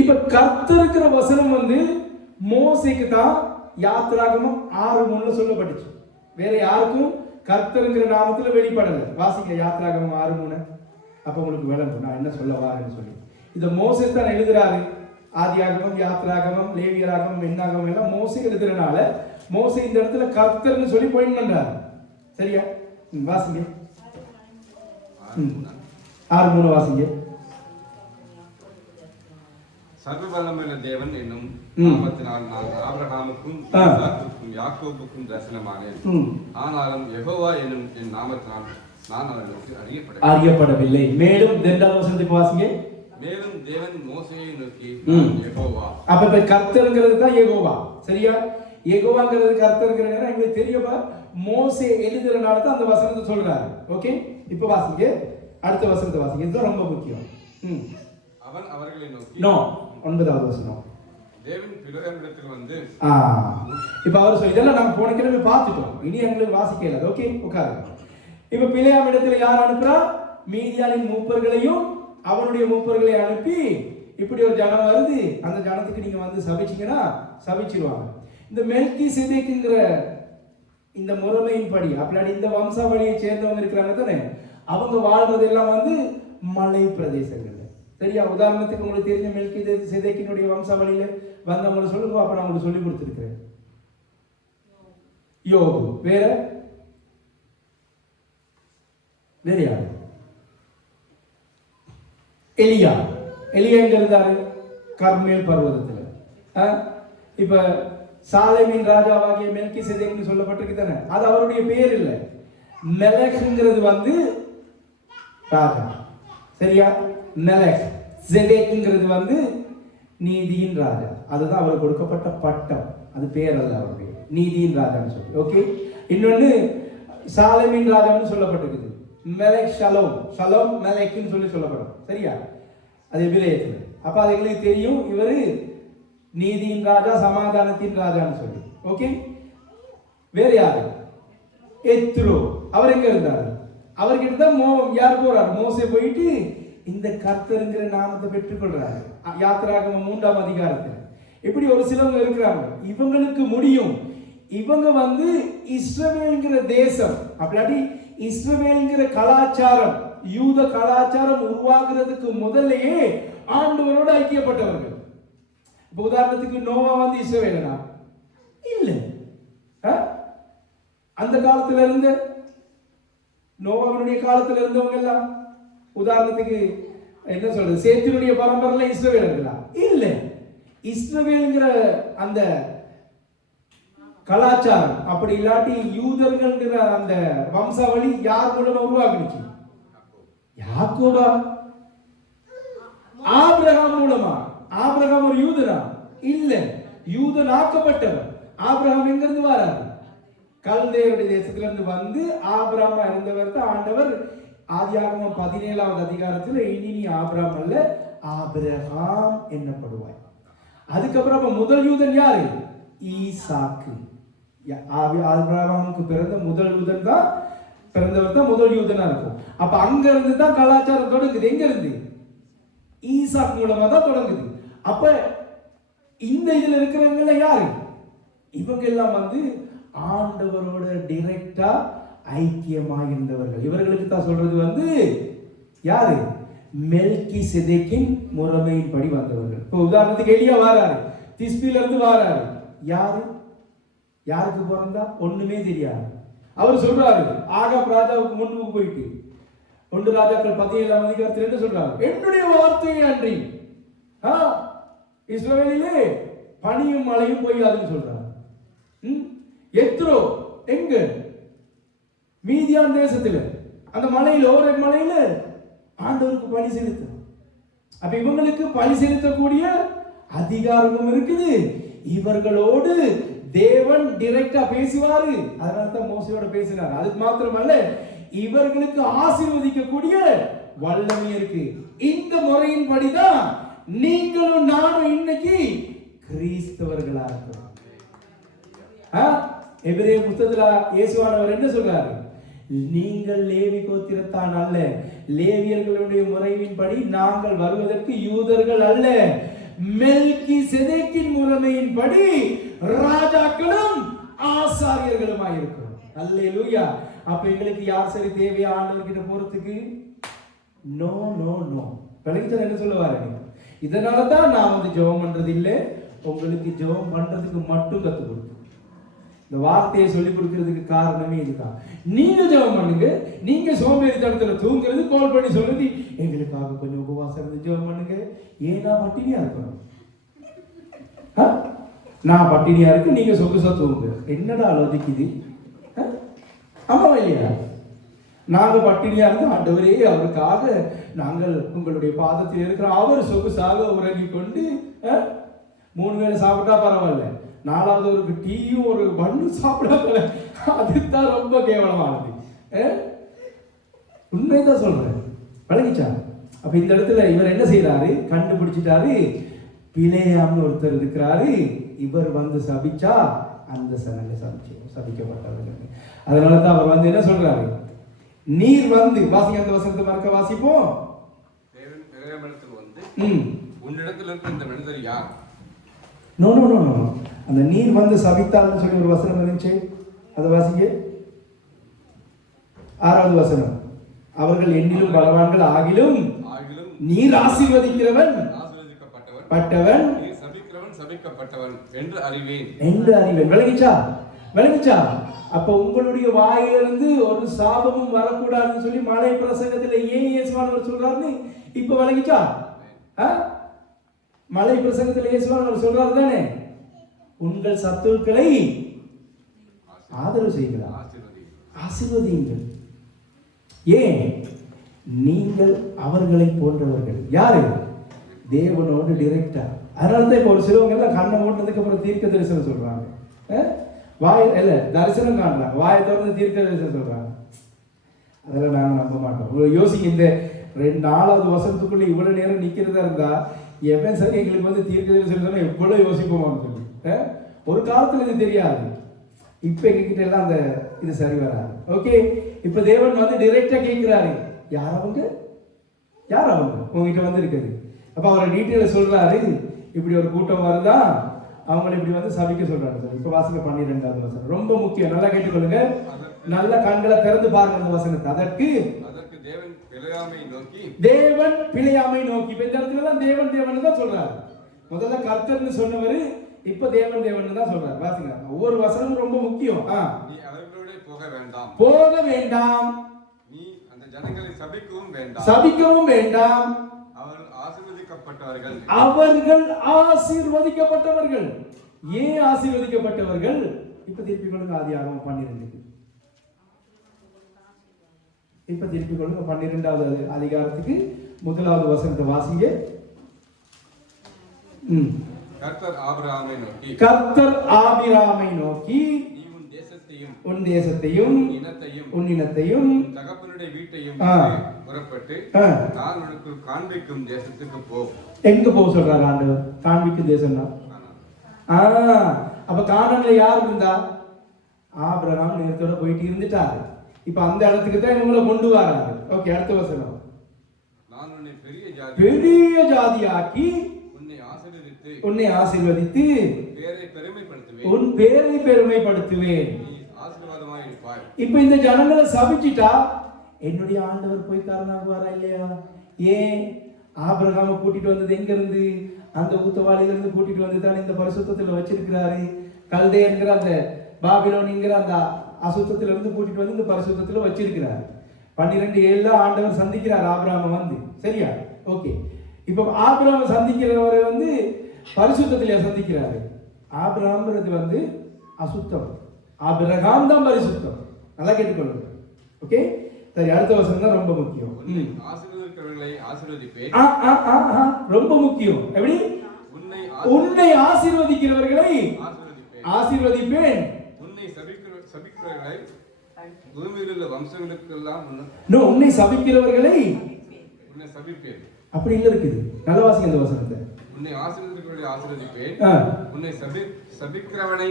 இப்ப கர்த்தருக்கிற வசனம் மோசேக்கு தான் யாத்திராகமம் 6:3 சொல்லப்பட்டுச்சு. வேற யாருக்கும் கர்த்தருங்கிற நாமத்துல வெளிப்படல. வாசிக்க யாத்திராகமம் 6:3. அப்ப உங்களுக்கு விளங்கும் நான் என்ன சொல்ல வாரேன்னு சொல்லி. இத மோசே தான் எழுதுறாரு. ஆதியாகமம், யாத்திராகமம், லேவியராகமம், என்னாகமம் எல்லாம் மோசே எழுதுறனால மோசே இந்த இடத்துல கர்த்தர்னு சொல்லி பாயிண்ட் பண்றாரு. சரியா? வாசிங்க 6:3 வாசிங்க. சர்வவல்லமையுள்ள தேவன் என்னும் நாமத்தினால் நான் ஆபிரகாமுக்கும் ஈசாக்குக்கும் யாக்கோபுக்கும் தரிசனமானேன். ஆனாலும் யெகோவா என்னும் என் நாமத்தினால் நான் அவர்களுக்கு அறியப்படவில்லை. மேலும் 2வது வசனத்துக்கு வாசிங்க. மேலும் தேவன் மோசேயை நோக்கி யெகோவா. அப்ப கர்த்தர்ங்கிறது தான் யெகோவா. சரியா? யெகோவாங்கிறது கர்த்தர்ங்கிறது எங்களுக்கு தெரியுமா? மோசே எழுதுறனால தான் அந்த வசனத்தை சொல்றாரு. ஓகே, இப்ப வாசிங்க அடுத்த வசனத்தை வாசிங்க. இது ரொம்ப முக்கியம். அவன் அவர்களை நோக்கி 9வது வசனம். தேவன் பிலேயாமிடத்தில் இப்ப அவர் சொல்லி இதெல்லாம் நாங்க போன கிழமை பார்த்துட்டோம். இனி எங்களுக்கு வாசிக்கல. ஓகே, உட்காருங்க. இப்ப பிலேயாமிடத்தில் யார் அனுப்புறா? மீதியானின் மூப்பர்களையும் அவனுடைய மூப்பர்களை அனுப்பி இப்படி ஒரு ஜனம் வருது, அந்த ஜனத்துக்கு நீங்க சபிச்சீங்கன்னா சபிச்சிருவாங்க. இந்த மெல்கி செதேக்குங்கிற இந்த முறைமையின் படி அப்படி இந்த வம்சாவளியை சேர்ந்தவங்க இருக்கிறாங்க தானே, அவங்க வாழ்றதெல்லாம் மலை பிரதேசங்கள். சரியா? உதாரணத்துக்கு உங்களுக்கு தெரிஞ்ச மெல்கி செதேக்கினுடைய வம்சாவளியில வந்தவங்களை சொல்லுங்க. அப்ப நான் உங்களுக்கு சொல்லி கொடுத்துருக்கிறேன். யோபு. வேற வேற யாரு? எலியா. எலியா எங்க இருந்தாரு? கர்மேல் பர்வதத்துல. இப்ப சாலேமின் ராஜாவாகிய மெல்கி செதேக்னு சொல்லப்பட்டிருக்கு தானே, அது அவருடைய பேர் இல்ல. மெலக்ங்கிறது ராஜா. சரியா? மெலக். செதேக்ங்கிறது நீதியின் ராஜா. அதுதான் அவருக்கு கொடுக்கப்பட்ட பட்டம். அது பேர் அல்ல அவருடைய. நீதியின் ராஜான்னு சொல்லி. ஓகே, இன்னொன்னு சாலேமின் ராஜான்னு சொல்லப்பட்டிருக்குது. மெலக் ஷலோம். ஷலோம் மெலக்னு சொல்லப்படும். சரியா? அது எபிரேயத்துல. அப்ப அது எங்களுக்கு தெரியும், இவரு நீதியின் ராஜா, சமாதானத்தின் ராஜான்னு சொல்லி. ஓகே, வேற யாரு? எத்ரோ. அவர் எங்க இருந்தாரு? அவர்கிட்ட தான் யார் போறாரு? மோசே போயிட்டு இந்த கர்த்தருங்கிற நாமத்தை பெற்றுக்கொள்றாரு. யாத்திராகமம் 3ஆம் அதிகாரத்தில். இப்படி ஒரு சிலவங்க இருக்கிறாங்க. இவங்களுக்கு முடியும். இவங்க இஸ்ரவேல்ங்கிற தேசம், அப்படி இஸ்ரவேல்ங்கிற கலாச்சாரம், யூத கலாச்சாரம் உருவாக்குறதுக்கு முதல்லயே ஆண்டவரோடு ஐக்கியப்பட்டவர்கள். உதாரணத்துக்கு நோவா இஸ்ரவேலனா இல்ல. அந்த காலத்துல இருந்து நோவாவினுடைய காலத்துல இருந்தவங்க எல்லாம் உதாரணத்துக்கு என்ன சொல்றது, சேத்தினுடைய பரம்பரையில இஸ்ரவேலர்களா இல்ல. இஸ்ரவேல்ங்கிற அந்த கலாச்சாரம் அப்படி இல்லாட்டி யூதர்கள்ங்கிற அந்த வம்சாவளி யார் மூலமா உருவாக்குச்சு? யாக்கோபா, ஆபிரகாம் மூலமா. ஆபிரகாம் ஒரு யூதனா இல்ல, யூதன் ஆக்கப்பட்டவர். ஆபிரகாம் எங்க இருந்து வராரு? கல்தேயருடைய தேசத்துல இருந்து ஆபிரகாமா இருந்தவர் தான் ஆண்டவர் ஆதியாகமம் 17வது அதிகாரத்துல இனி நீ ஆபிரகாம் அல்ல ஆபிரகாம் என்னப்படுவாய். அதுக்கப்புறம் அப்ப முதல் யூதன் யாரு? ஈசாக்கு. ஆபிரகாமுக்கு பிறந்த முதல் யூதன் தான் பிறந்தவர் தான் முதல் யூதனா இருக்கும். அப்ப அங்க இருந்து தான் கலாச்சாரம் தொடங்குது. எங்க இருந்து? ஈசாக்கு மூலமா தான் தொடங்குது. அப்ப இந்த இதுல இருக்கிறவங்க யாரு? இவங்க எல்லாம் வந்து ஆண்டவரோட டைரக்டா ஐக்கியமாக இருந்தவர்கள். இவர்களுக்கு தான் சொல்றது வந்து யாரு? மெல்கிசேதேக்கின் முறைமையின்படி வந்தவர்கள். இப்போ உதாரணத்துக்கு எலியா வாராரு, திஸ்பில இருந்து வாராரு. யாரு? யாருக்கு பிறந்தா ஒண்ணுமே தெரியாது. அவர் சொல்றாரு ஆகாப் ராஜாவுக்கு முன்னுக்கு போயிட்டு 1 ராஜாக்கள் 17ஆம் அதிகாரத்தில் என்ன சொல்றாரு? என்னுடைய வார்த்தையை அன்றி இஸ்ரவேலிலே பனியும் மழையும் போயாதுன்னு சொல்றாரு. எத்ரோ எங்க? மீதியான் தேசத்துல அந்த மலையில ஒரு மலையில ஆண்டவருக்கு பலி செலுத்தணும். அப்ப இவங்களுக்கு பலி செலுத்தக்கூடிய அதிகாரமும் இருக்குது. இவர்களோடு தேவன் டைரக்டா பேசுவாரு. அதனால தான் மோசையோட பேசினார். அது மாத்திரமல்ல, இவர்களுக்கு ஆசீர்வதிக்கக்கூடிய வல்லமை இருக்கு. இந்த முறையின்படிதான் நீங்களும் நானும் இன்னைக்கு கிறிஸ்தவர்களா இருக்கிறோம். எபிரேய புத்தகத்துல இயேசுவானவர் என்ன சொல்றாரு? நீங்கள் லேவி கோத்திரத்தான் அல்ல, லேவியர்களுடைய முறையின்படி நாங்கள் வருவதற்கு யூதர்கள் அல்ல, மெல்கிசேதேக்கின் முறைமையின்படி ராஜாக்களும் ஆசாரியர்களுமாய் இருக்கிறோம். அல்லேலூயா. அப்ப எங்களுக்கு யார் சரி தேவையா ஆண்டவர்கிட்ட போறதுக்கு? No no no. பலகிச்சர் என்ன சொல்லுவாரு? இதனால தான் நான் வந்து ஜெபம் பண்றது இல்லை, உங்களுக்கு ஜெபம் பண்றதுக்கு மட்டும் கற்றுக் கொடுத்து இந்த வார்த்தையை சொல்லி கொடுக்கிறதுக்கு காரணமே இதுதான். நீங்க ஜெபம் பண்ணுங்க. நீங்க சோம்பேறி தடத்துல தூங்குறது கால் பண்ணி சொல்லுது எங்களுக்காக கொஞ்சம் உபவாசம் இருந்து ஜெபம் பண்ணுங்க. ஏன்னா பட்டினியா இருக்கணும். நான் பட்டினியா இருக்கு, நீங்க சொகுசா தூங்குங்க. என்னடா லாஜிக்? ஆமா இல்லையா? நாங்க பட்டினியா இருந்து ஆண்டவரே அவருக்காக நாங்கள் உங்களுடைய பாதத்தில் இருக்கிற அவர் சொகுசாக உறங்கி கொண்டு 3 வேளை சாப்பிட்டா பரவாயில்ல, 4வது ஒரு டீயும் ஒரு பண்ணு சாப்பிட அதுதான் ரொம்ப கேவலமானது. உண்மைதான் சொல்றேன். பழகிச்சா? அப்ப இந்த இடத்துல இவர் என்ன செய்யறாரு? கண்டுபிடிச்சிட்டாரு. பிலேயாம்னு ஒருத்தர் இருக்கிறாரு. இவர் வந்து சபிச்சா அந்த சனங்க சபிக்கப்பட்டவர்கள். அதனாலதான் அவர் வந்து என்ன சொல்றாரு? நீர் வந்து வாசிங்க, அந்த வசனத்தை மறக்க வாசிப்போம். தேவன் பிலேயாமிடத்தில் வந்து உன்னிடத்தில் இருக்கிற இந்த மனிதர் யார்? No no no no. அந்த நீர் வந்து சபித்தாள்னு சொல்லி ஒரு வசனம் இருந்துச்சு, அதை வாசிங்க. 6வது வசனம். அவர்கள் என்னிலும் பலவான்கள் ஆகிலும் நீர் ஆசீர்வதிக்கிறவன் பட்டவன், நீர் சபிக்கிறவன் சபிக்கப்பட்டவன் என்று அறிவேன். விளங்கிச்சா? விளங்கிச்சா? அப்ப உங்களுடைய வாயிலிருந்து ஒரு சாபமும் வரக்கூடாதுன்னு சொல்லி மலை பிரசங்கத்துல ஏன் இயேசுவானவர் சொல்றாருன்னு இப்ப விளங்கிச்சா? மலை பிரசங்கத்துல இயேசுவானவர் சொல்றாரு தானே, உங்கள் சத்துருக்களை ஆதரவு செய்கிறார், ஆசீர்வதியுங்கள். ஏன்? நீங்கள் அவர்களை போன்றவர்கள். யாரு? தேவனோடு டைரக்டா. அதனாலதான் இப்ப ஒரு சிலவங்க எல்லாம் கண்ணை மூட்டதுக்கு அப்புறம் தீர்க்க தரிசனம் சொல்றாங்க. வாய் இல்ல தரிசனம் காண்றாங்க, வாயை திறந்து தீர்க்க தரிசனம் சொல்றாங்க. அதெல்லாம் நாங்க நம்ப மாட்டோம். யோசிங்க, இந்த 4வது வசனத்துக்குள்ள இவ்வளவு நேரம் நிக்கிறதா இருந்தா எவன் சரி எங்களுக்கு வந்து தீர்க்க தரிசனம் சொன்னா எவ்வளவு யோசிப்போமான்னு சொல்லி. ஒரு காலத்துல இது தெரியாது, இப்ப எங்ககிட்ட எல்லாம் அந்த இது சரி வராது. ஓகே, இப்ப தேவன் வந்து டைரக்டா கேட்கிறாரு, யார் அவங்க? யார் அவங்க உங்ககிட்ட வந்து இருக்குது? அப்ப அவரை டீட்டெயில சொல்றாரு. இப்படி ஒரு கூட்டம் வருதா, அவங்களை இப்படி வந்து சபிக்க சொல்றாங்க சார். இப்ப வாசிக்க 12வது வசனம் ரொம்ப முக்கியம், நல்லா கேட்டுக்கொள்ளுங்க, நல்ல கண்களை திறந்து பாருங்க அந்த வசனத்தை. அதற்கு தேவன் பிலேயாமை நோக்கி, தேவன் பிலேயாமை நோக்கி. இப்ப இந்த இடத்துல தான் தேவன் தேவன் தான் சொல்றாரு. முதல்ல கர்த்தர்னு சொன்னவர் இப்ப தேவன் தேவன் தான் சொல்றாரு. வாசிங்க, ஒவ்வொரு வசனமும் ரொம்ப முக்கியம். நீ அவர்களோட போக வேண்டாம், போக வேண்டாம், நீ அந்த ஜனங்களை சபிக்கவும் வேண்டாம், சபிக்கவும் வேண்டாம், அவர்கள் ஆசீர்வதிக்கப்பட்டவர்கள். அவர்கள் ஆசீர்வதிக்கப்பட்டவர்கள். ஏன் ஆசீர்வதிக்கப்பட்டவர்கள்? இப்ப திருப்பி கொள்ளுங்க ஆதியாகமம் 12. இப்ப திருப்பி கொள்ளுங்க 12வது அதிகாரத்துக்கு 1வது வசனத்தை வாசிங்க. கர்த்தர் ஆபிரகாமை நோக்கி, கர்த்தர் ஆபிரகாமை நோக்கி, நீ உன் தேசத்தையும் உன் தேசத்தையும் இனத்தையும் உன் இனத்தையும் உன் தகப்பனுடைய வீட்டையும் ஆ. புறப்பட்டு ஆ. நான் உனக்கு காண்பிக்கும் தேசத்துக்கு போ. எங்க போக சொல்றாரு ஆண்டவர்? காண்பிக்கும் தேசம் தான். அப்ப கானான்ல யார் இருந்தா? ஆபிரகாம் நேரத்தோட போயிட்டு இருந்துட்டாரு. இப்ப அந்த இடத்துக்கு தான் இவங்களை கொண்டு வராரு. ஓகே, அடுத்த வசனம். நான் உன்னை பெரிய ஜாதியாக்கி உன்னை ஆசீர்வதித்து பேரை பெருமைப்படுத்துவேன். உன் பேரை பெருமைப்படுத்துவேன். நீ ஆசீர்வாதமாய் இருப்பாய். இப்ப இந்த ஜனங்களை சபிச்சிட்டா என்னுடைய ஆண்டவர் போய் காரணாகுவாரா இல்லையா? ஏன் ஆபிரகாம கூட்டிட்டு வந்தது எங்க இருந்து? அந்த ஊத்தவாளியில இருந்து கூட்டிட்டு வந்து தான் இந்த பரிசுத்தத்துல வச்சிருக்கிறாரு. கல்தேங்கிற அந்த பாபிலோனிங்கிற அந்த அசுத்தத்துல இருந்து கூட்டிட்டு வந்து இந்த பரிசுத்தத்துல வச்சிருக்கிறாரு. 12:7 ஆண்டவர் சந்திக்கிறார் ஆபிரகாம வந்து. சரியா? ஓகே. இப்ப ஆபிரகாம சந்திக்கிறவரை வந்து பரிசுத்தத்திலே சந்திக்கிறாரு. ஆபிரகாம்ங்கிறது வந்து அசுத்தம், ஆபிரகாம் தான் பரிசுத்தம். நல்லா கேட்டுக்கொள்ளுங்க. ஓகே, சரி, அடுத்த வசனம் தான் ரொம்ப முக்கியம். ஆசீர்வதிக்கிறவர்களை ஆசீர்வதிப்பேன். ரொம்ப முக்கியம். எப்படி? உன்னை ஆசீர்வதிக்கிறவர்களை ஆசீர்வதிப்பேன். உன்னை சபிக்கிறவர்களை பூமியில் உள்ள வம்சங்களுக்கெல்லாம் உன்னை சபிக்கிறவர்களை உன்னை சபிப்பேன். அப்படி இல்ல இருக்குது. நல்ல வாசிங்க அந்த வசனத்தை. உன்னை ஆசீர்வதிக்கிறவர்களை ஆசீர்வதிப்பேன். உன்னை சபிக்கிறவனை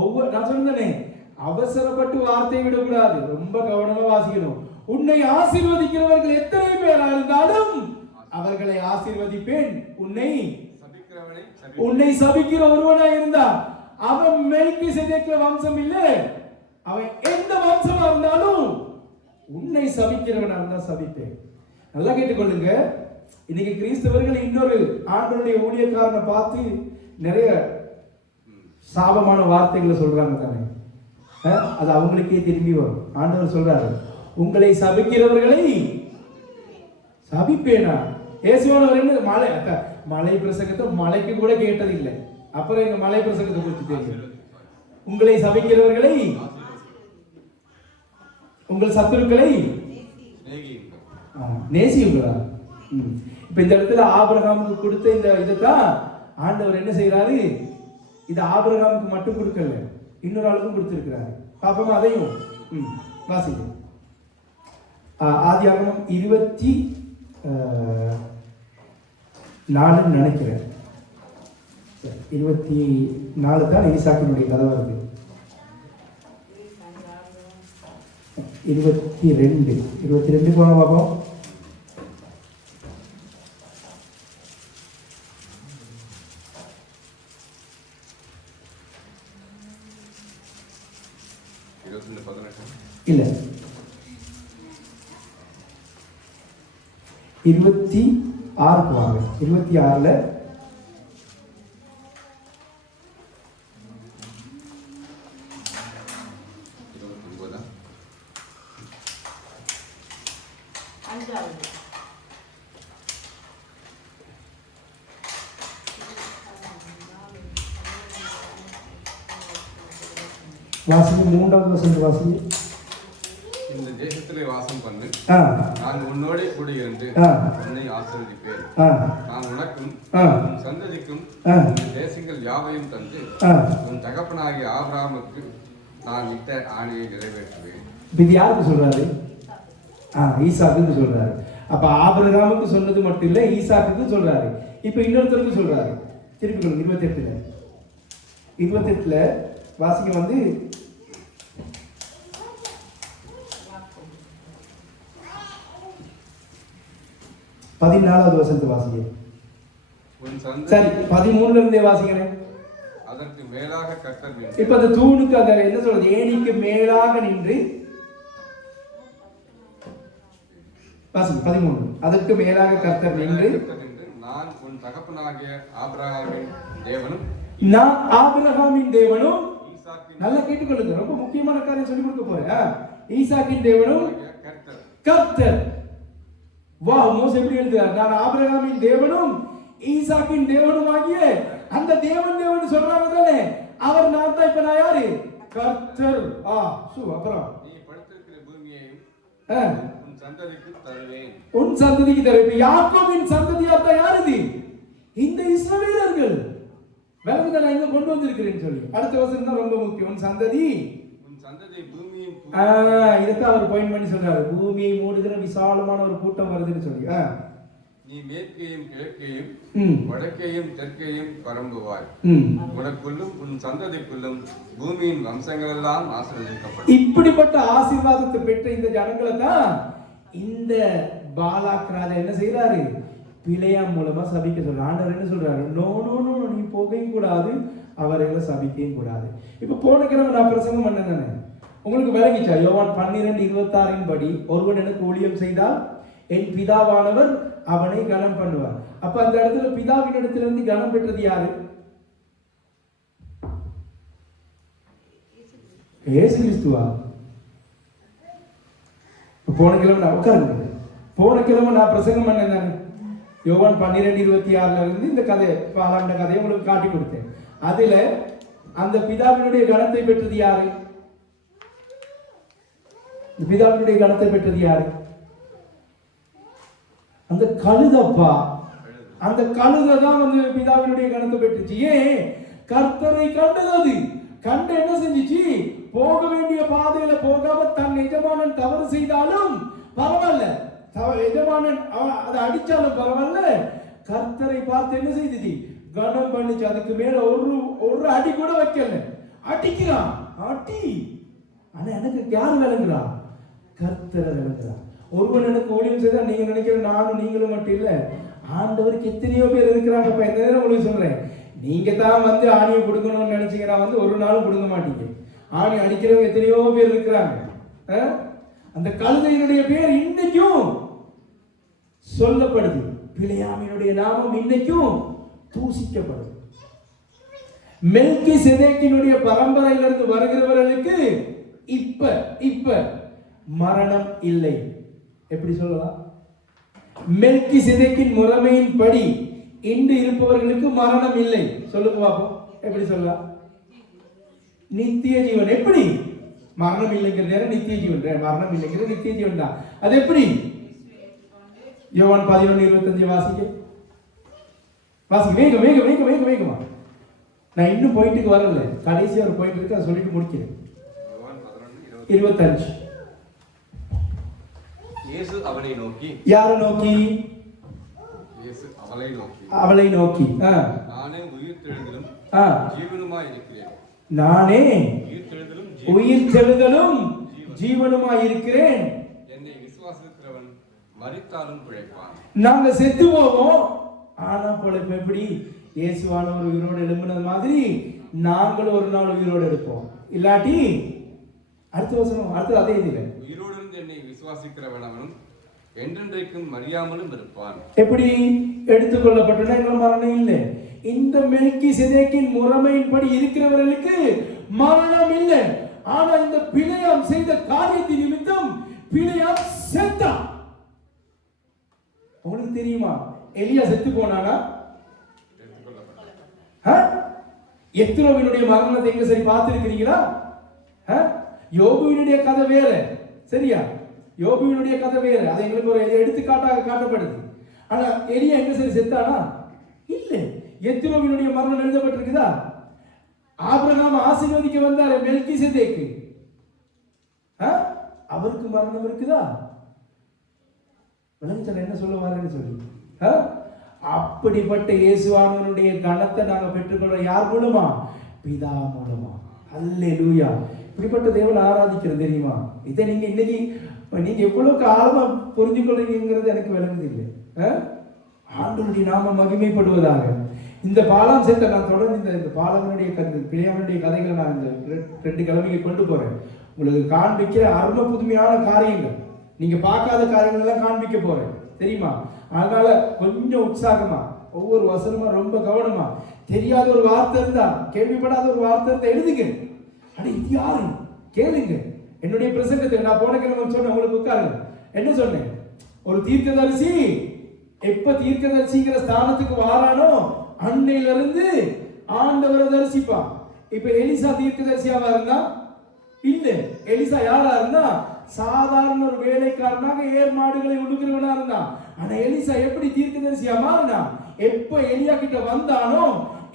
ஒவ்வொரு நான் சொன்னேனே, அவசரப்பட்டு வார்த்தையை விடக்கூடாது. ரொம்ப கவனமா வாசிக்கணும். உன்னை ஆசீர்வதிக்கிறவர்கள் எத்தனை பேரா இருந்தாலும் அவர்களை ஆசீர்வதிப்பேன். உன்னை சபிக்கிற ஒருவனா இருந்தா அவன் மெல்கிசேதேக்கு வம்சம் இல்ல, அவன் எந்த வம்சமா இருந்தாலும் உன்னை சபிக்கிறவனா இருந்தா சபிப்பேன். நல்லா கேட்டுக்கொள்ளுங்க. இன்னைக்கு கிறிஸ்தவர்கள் இன்னொரு ஆண்டவருடைய ஊழியக்காரனை பார்த்து நிறைய சாபமான வார்த்தைகளை சொல்றாங்க தானே. அது அவங்களுக்கே திரும்பி வரும். ஆண்டவர் சொல்றாரு, உங்களை சபிக்கிறவர்களை சபிப்பேனா? ஏசுவானவர் மலை பிரசங்கத்தை மலைக்கு கூட கேட்டதில்லை. அப்புறம் எங்க மலை பிரசங்கத்தை குறித்து தெரியும். உங்களை சபிக்கிறவர்களை, உங்கள் சத்துருக்களை நேசியுங்களா? இப்ப இந்த இடத்துல ஆபிரகாமுக்கு கொடுத்த இந்த இதுதான் ஆண்டவர் என்ன செய்யறாரு? இது ஆபிரகாமுக்கு மட்டும் கொடுக்கல, இன்னொரு ஆளுக்கும் கொடுத்திருக்கிறாரு. பாப்போமா அதையும்? வாசிங்க. ஆதியாகமம் 24 நினைக்கிறேன். 24 தான் ஈசாக்கினுடைய கதை வருது. 22 போன பாப்போம். இல்ல 26 வாங்க. 26ல வாசிங்க. 3வது வசனம் வாசிங்க. இந்த தேசத்திலே வாசம் பண்ணு, நான் உன்னோட கூட இருந்து உன்னை ஆசீர்வதிப்பேன். நான் உனக்கும் உன் சந்ததிக்கும் இந்த தேசங்கள் யாவையும் தந்து உன் தகப்பனாகிய ஆபிரகாமுக்கு நான் இட்ட ஆணையை நிறைவேற்றுவேன். இது யாருக்கு சொல்றாரு? ஈசாக்குன்னு சொல்றாரு. அப்ப ஆபிரகாமுக்கு சொன்னது மட்டும் இல்ல, ஈசாக்குக்கு சொல்றாரு. இப்ப இன்னொருத்தருக்கு சொல்றாரு. திருப்பி 28ல வாசிங்க. வந்து 14வது வசனத்தை வாசிங்க. சரி, 13ல இருந்தே வாசிக்கிறேன். அதற்கு மேலாக கர்த்தர் நின்று, இப்ப அந்த தூணுக்கு அந்த என்ன சொல்றது, ஏணிக்கு மேலாக நின்று வாசிங்க. 13 அதற்கு மேலாக கர்த்தர் நின்று, நான் உன் தகப்பனாகிய ஆபிரகாமின் தேவனும், நான் ஆபிரகாமின் தேவனும். நல்லா கேட்டுக்கொள்ளுங்க, ரொம்ப முக்கியமான காரியம் சொல்லி கொடுக்க போறேன். ஈசாக்கின் தேவனும் கர்த்தர். வா, மோசே எப்படி எழுதுறார்? நான் ஆபிரகாமின் தேவனும் ஈசாக்கின் தேவனும் ஆகிய அந்த தேவன் சொல்றாங்க தானே. அவர் நான் தான். இப்ப நான் யாரு? கர்த்தர். அப்புறம் நீ படுத்திருக்கிற பூமியையும் உன் சந்ததிக்கு தருவேன். உன் சந்ததிக்கு தருவேன். யாக்கோபின் சந்ததியா தான் யார் இது? இந்த இஸ்ரவேலர்கள். விளங்குதா நான் இங்க கொண்டு வந்திருக்கிறேன்னு சொல்லி. அடுத்த வசனம் தான் ரொம்ப முக்கியம். உன் சந்ததி பூமியும் இதைத்தான் அவர் பாயிண்ட் பண்ணி சொல்றாரு. பூமியை மூடுகிற விசாலமான ஒரு கூட்டம் வருதுன்னு சொல்லி. நீ மேற்கையும் கிழக்கையும் வடக்கையும் தெற்கையும் பரம்புவாய். உனக்குள்ளும் உன் சந்ததிக்குள்ளும் பூமியின் வம்சங்கள் எல்லாம் ஆசீர்வதிக்கப்படும். இப்படிப்பட்ட ஆசீர்வாதத்தை பெற்ற இந்த ஜனங்களை தான் இந்த பாலாக் ராஜா என்ன செய்யறாரு? பிழையாம் மூலமா சபிக்க சொல்றாரு. ஆண்டவர் என்ன சொல்றாரு? நோ நோ நோ, நீ போகவும் கூடாது, அவரை சபிக்கவும் கூடாது. இப்ப போன கிழமை நான் பிரசங்கம் பண்ண தானே, உங்களுக்கு விளங்கிச்சா? யோவான் 12:26 படி ஒருவன் எனக்கு ஊழியம் செய்தால் என் பிதாவானவர் அவனை கனம் பண்ணுவார். அப்ப அந்த இடத்துல பிதாவின் இடத்துல இருந்து கனம் பெற்றது யாரு? இயேசு கிறிஸ்துவா? போன கிழமை நான் உட்கார்ந்து போன கிழமை நான் பிரசங்கம் பண்ணேன் தானே. யோவான் 12:26 இருந்து இந்த கதை பாலாண்ட கதையை உங்களுக்கு காட்டி கொடுத்தேன். அதுல அந்த பிதாவினுடைய கனத்தை பெற்றது யாரு? பிதாவினுடைய கனத்தை பெற்றது யாரு? அந்த கழுதப்பா. அந்த கழுதை தான் வந்து பிதாவினுடைய கனத்தை பெற்றுச்சு. ஏன்? கர்த்தரை கண்டது. கண்டு என்ன செஞ்சிச்சு? போக வேண்டிய பாதையில போகாம தன் எஜமானன் தவறு செய்தாலும் பரவாயில்ல, எஜமானன் அதை அடிச்சாலும் பரவாயில்ல, கர்த்தரை பார்த்து என்ன செய்தது? கனம் பண்ணிச்சு. அதுக்கு மேல ஒரு அடி கூட வைக்கல. அடிக்கிறான், அடி. ஆனா எனக்கு யார் விளங்குறா? கர்த்தரை விளங்குறா. ஒருவன் எனக்கு ஊழியம் செய்தா நீங்க நினைக்கிற நானும் நீங்களும் மட்டும் இல்ல, ஆண்டவருக்கு எத்தனையோ பேர் இருக்கிறாங்கப்பா. இந்த நேரம் உங்களுக்கு சொல்றேன், நீங்க தான் வந்து ஆணியை கொடுக்கணும்னு நினைச்சீங்கன்னா வந்து ஒரு நாளும் கொடுக்க மாட்டீங்க. ஆணி அடிக்கிறவங்க எத்தனையோ பேர் இருக்கிறாங்க. அந்த கழுதையினுடைய பேர் இன்னைக்கும் சொல்லப்படுது. பிழையாமினுடைய நாமம் இன்னைக்கும் தூசிக்கப்படுது. மெல்கிசேதேக்கினுடைய பரம்பரையிலிருந்து வருகிறவர்களுக்கு இப்ப மரணம் இல்லை. எப்படி சொல்லலாம்? மெல்கிசேதேக்கின் முறைமையின் படி இன்று இருப்பவர்களுக்கு மரணம் இல்லை. சொல்லுங்க பாப்போம், எப்படி சொல்லலாம்? நித்திய ஜீவன். எப்படி? மரணம் இல்லைங்கிற நேரம் நித்திய ஜீவன், மரணம் இல்லைங்கிற நித்திய ஜீவன் தான். அது எப்படி? யோவான் 11:25 வாசிக்க வேகமா. நான் இன்னும் பாயிண்ட்டுக்கு வரல, கடைசியா ஒரு பாயிண்ட் இருக்கு, அதை சொல்லிட்டு முடிக்கிறேன். 25. இயேசு அவனை நோக்கி. யாரை நோக்கி? இயேசு அவளை நோக்கி. அவளை நோக்கி. நானே உயிர்த்தெழுதலும் ஜீவனுமாய் இருக்கிறேன். நானே உயிர்த்தெழுதலும் ஜீவனுமாய் இருக்கிறேன். என்னை விசுவாசிக்கிறவன் மரித்தாலும் பிழைப்பான். நாங்க செத்து போவோம், ஆனா பொழைப்பு. எப்படி? இயேசுவானவர் உயிரோடு எழும்பினது மாதிரி நாங்களும் ஒரு நாள் உயிரோடு எடுப்போம். இல்லாட்டி அடுத்த வசனம், அடுத்து அதே இதுல உயிரோடு இருந்து என்னை விசுவாசிக்கிறவனும் என்றென்றைக்கும் மறியாமலும் இருப்பான். எப்படி எடுத்துக்கொள்ளப்பட்டன? எங்கள் மரணம் இல்லை. இந்த மெல்கிசேதேக்கின் முறைமையின்படி இருக்கிறவர்களுக்கு மரணம் இல்லை. ஆனா இந்த பிழையாம் செய்த காரியத்தின் நிமித்தம் பிழையாம் செத்தான். உங்களுக்கு தெரியுமா எலியா செத்து போனானா? எத்ரோவினுடைய மரணத்தை எங்க சரி பார்த்திருக்கிறீங்களா? யோபுவினுடைய கதை வேற, சரியா? யோபுவினுடைய கதை வேற, அது எங்களுக்கு ஒரு எடுத்துக்காட்டாக காட்டப்படுது. ஆனா எலியா எங்க சரி செத்தானா? இல்ல. எத்ரோவினுடைய மரணம் எழுதப்பட்டிருக்குதா? ஆபிரகாம் ஆசீர்வதிக்க வந்தாரு மெல்கிசேதேக்கு, அவருக்கு மரணம் இருக்குதா? என்ன சொல்ல வரேன்னு சொல்லி, அப்படிப்பட்ட இயேசுவானவருடைய கனத்தை நாங்க பெற்றுக்கொள்றோம். யார் மூலமா? பிதா மூலமா. அல்லேலூயா. இப்படிப்பட்ட தேவனை ஆராதிக்கிறது தெரியுமா? இதை நீங்க இன்னைக்கு நீங்க எவ்வளவுக்கு ஆழமா புரிஞ்சு கொள்றீங்கிறது எனக்கு விளங்குது இல்லை. ஆண்டவருடைய நாம மகிமைப்படுவதாக. இந்த பாலாம் சேர்த்த நான் தொடர்ந்து இந்த பாலகனுடைய பிழையாமனுடைய கதைகளை நான் இந்த 2 கிழமைக்கு கொண்டு போறேன். உங்களுக்கு காண்பிக்கிற அரும புதுமையான காரியங்கள், நீங்க பார்க்காத காரியங்கள் எல்லாம் காண்பிக்க போறேன், தெரியுமா? அதனால கொஞ்சம் உற்சாகமா ஒவ்வொரு வசனமா ரொம்ப கவனமா, தெரியாத ஒரு வார்த்தை இருந்தா, கேள்விப்படாத ஒரு வார்த்தை இருந்தா எழுதுங்க. அட இது யாரு கேளுங்க. என்னுடைய பிரசங்கத்துக்கு நான் போன கிழமை சொன்னேன், உங்களுக்கு உட்காருங்க. என்ன சொன்னேன்? ஒரு தீர்க்கதரிசி எப்ப தீர்க்கதரிசிங்கிற ஸ்தானத்துக்கு வாரானோ அன்னையில இருந்து ஆண்டவரை தரிசிப்பான். இப்ப எலிசா தீர்க்கதரிசியாவா இருந்தா? இல்ல. எலிசா யாரா இருந்தா? சாதாரண ஒரு வேலைக்காரனாக ஏர் மாடுகளை உழுகிறவனா இருந்தான். ஆனா எலிசா எப்படி தீர்க்கதரிசியா மாறினா? எப்ப எலியா கிட்ட வந்தானோ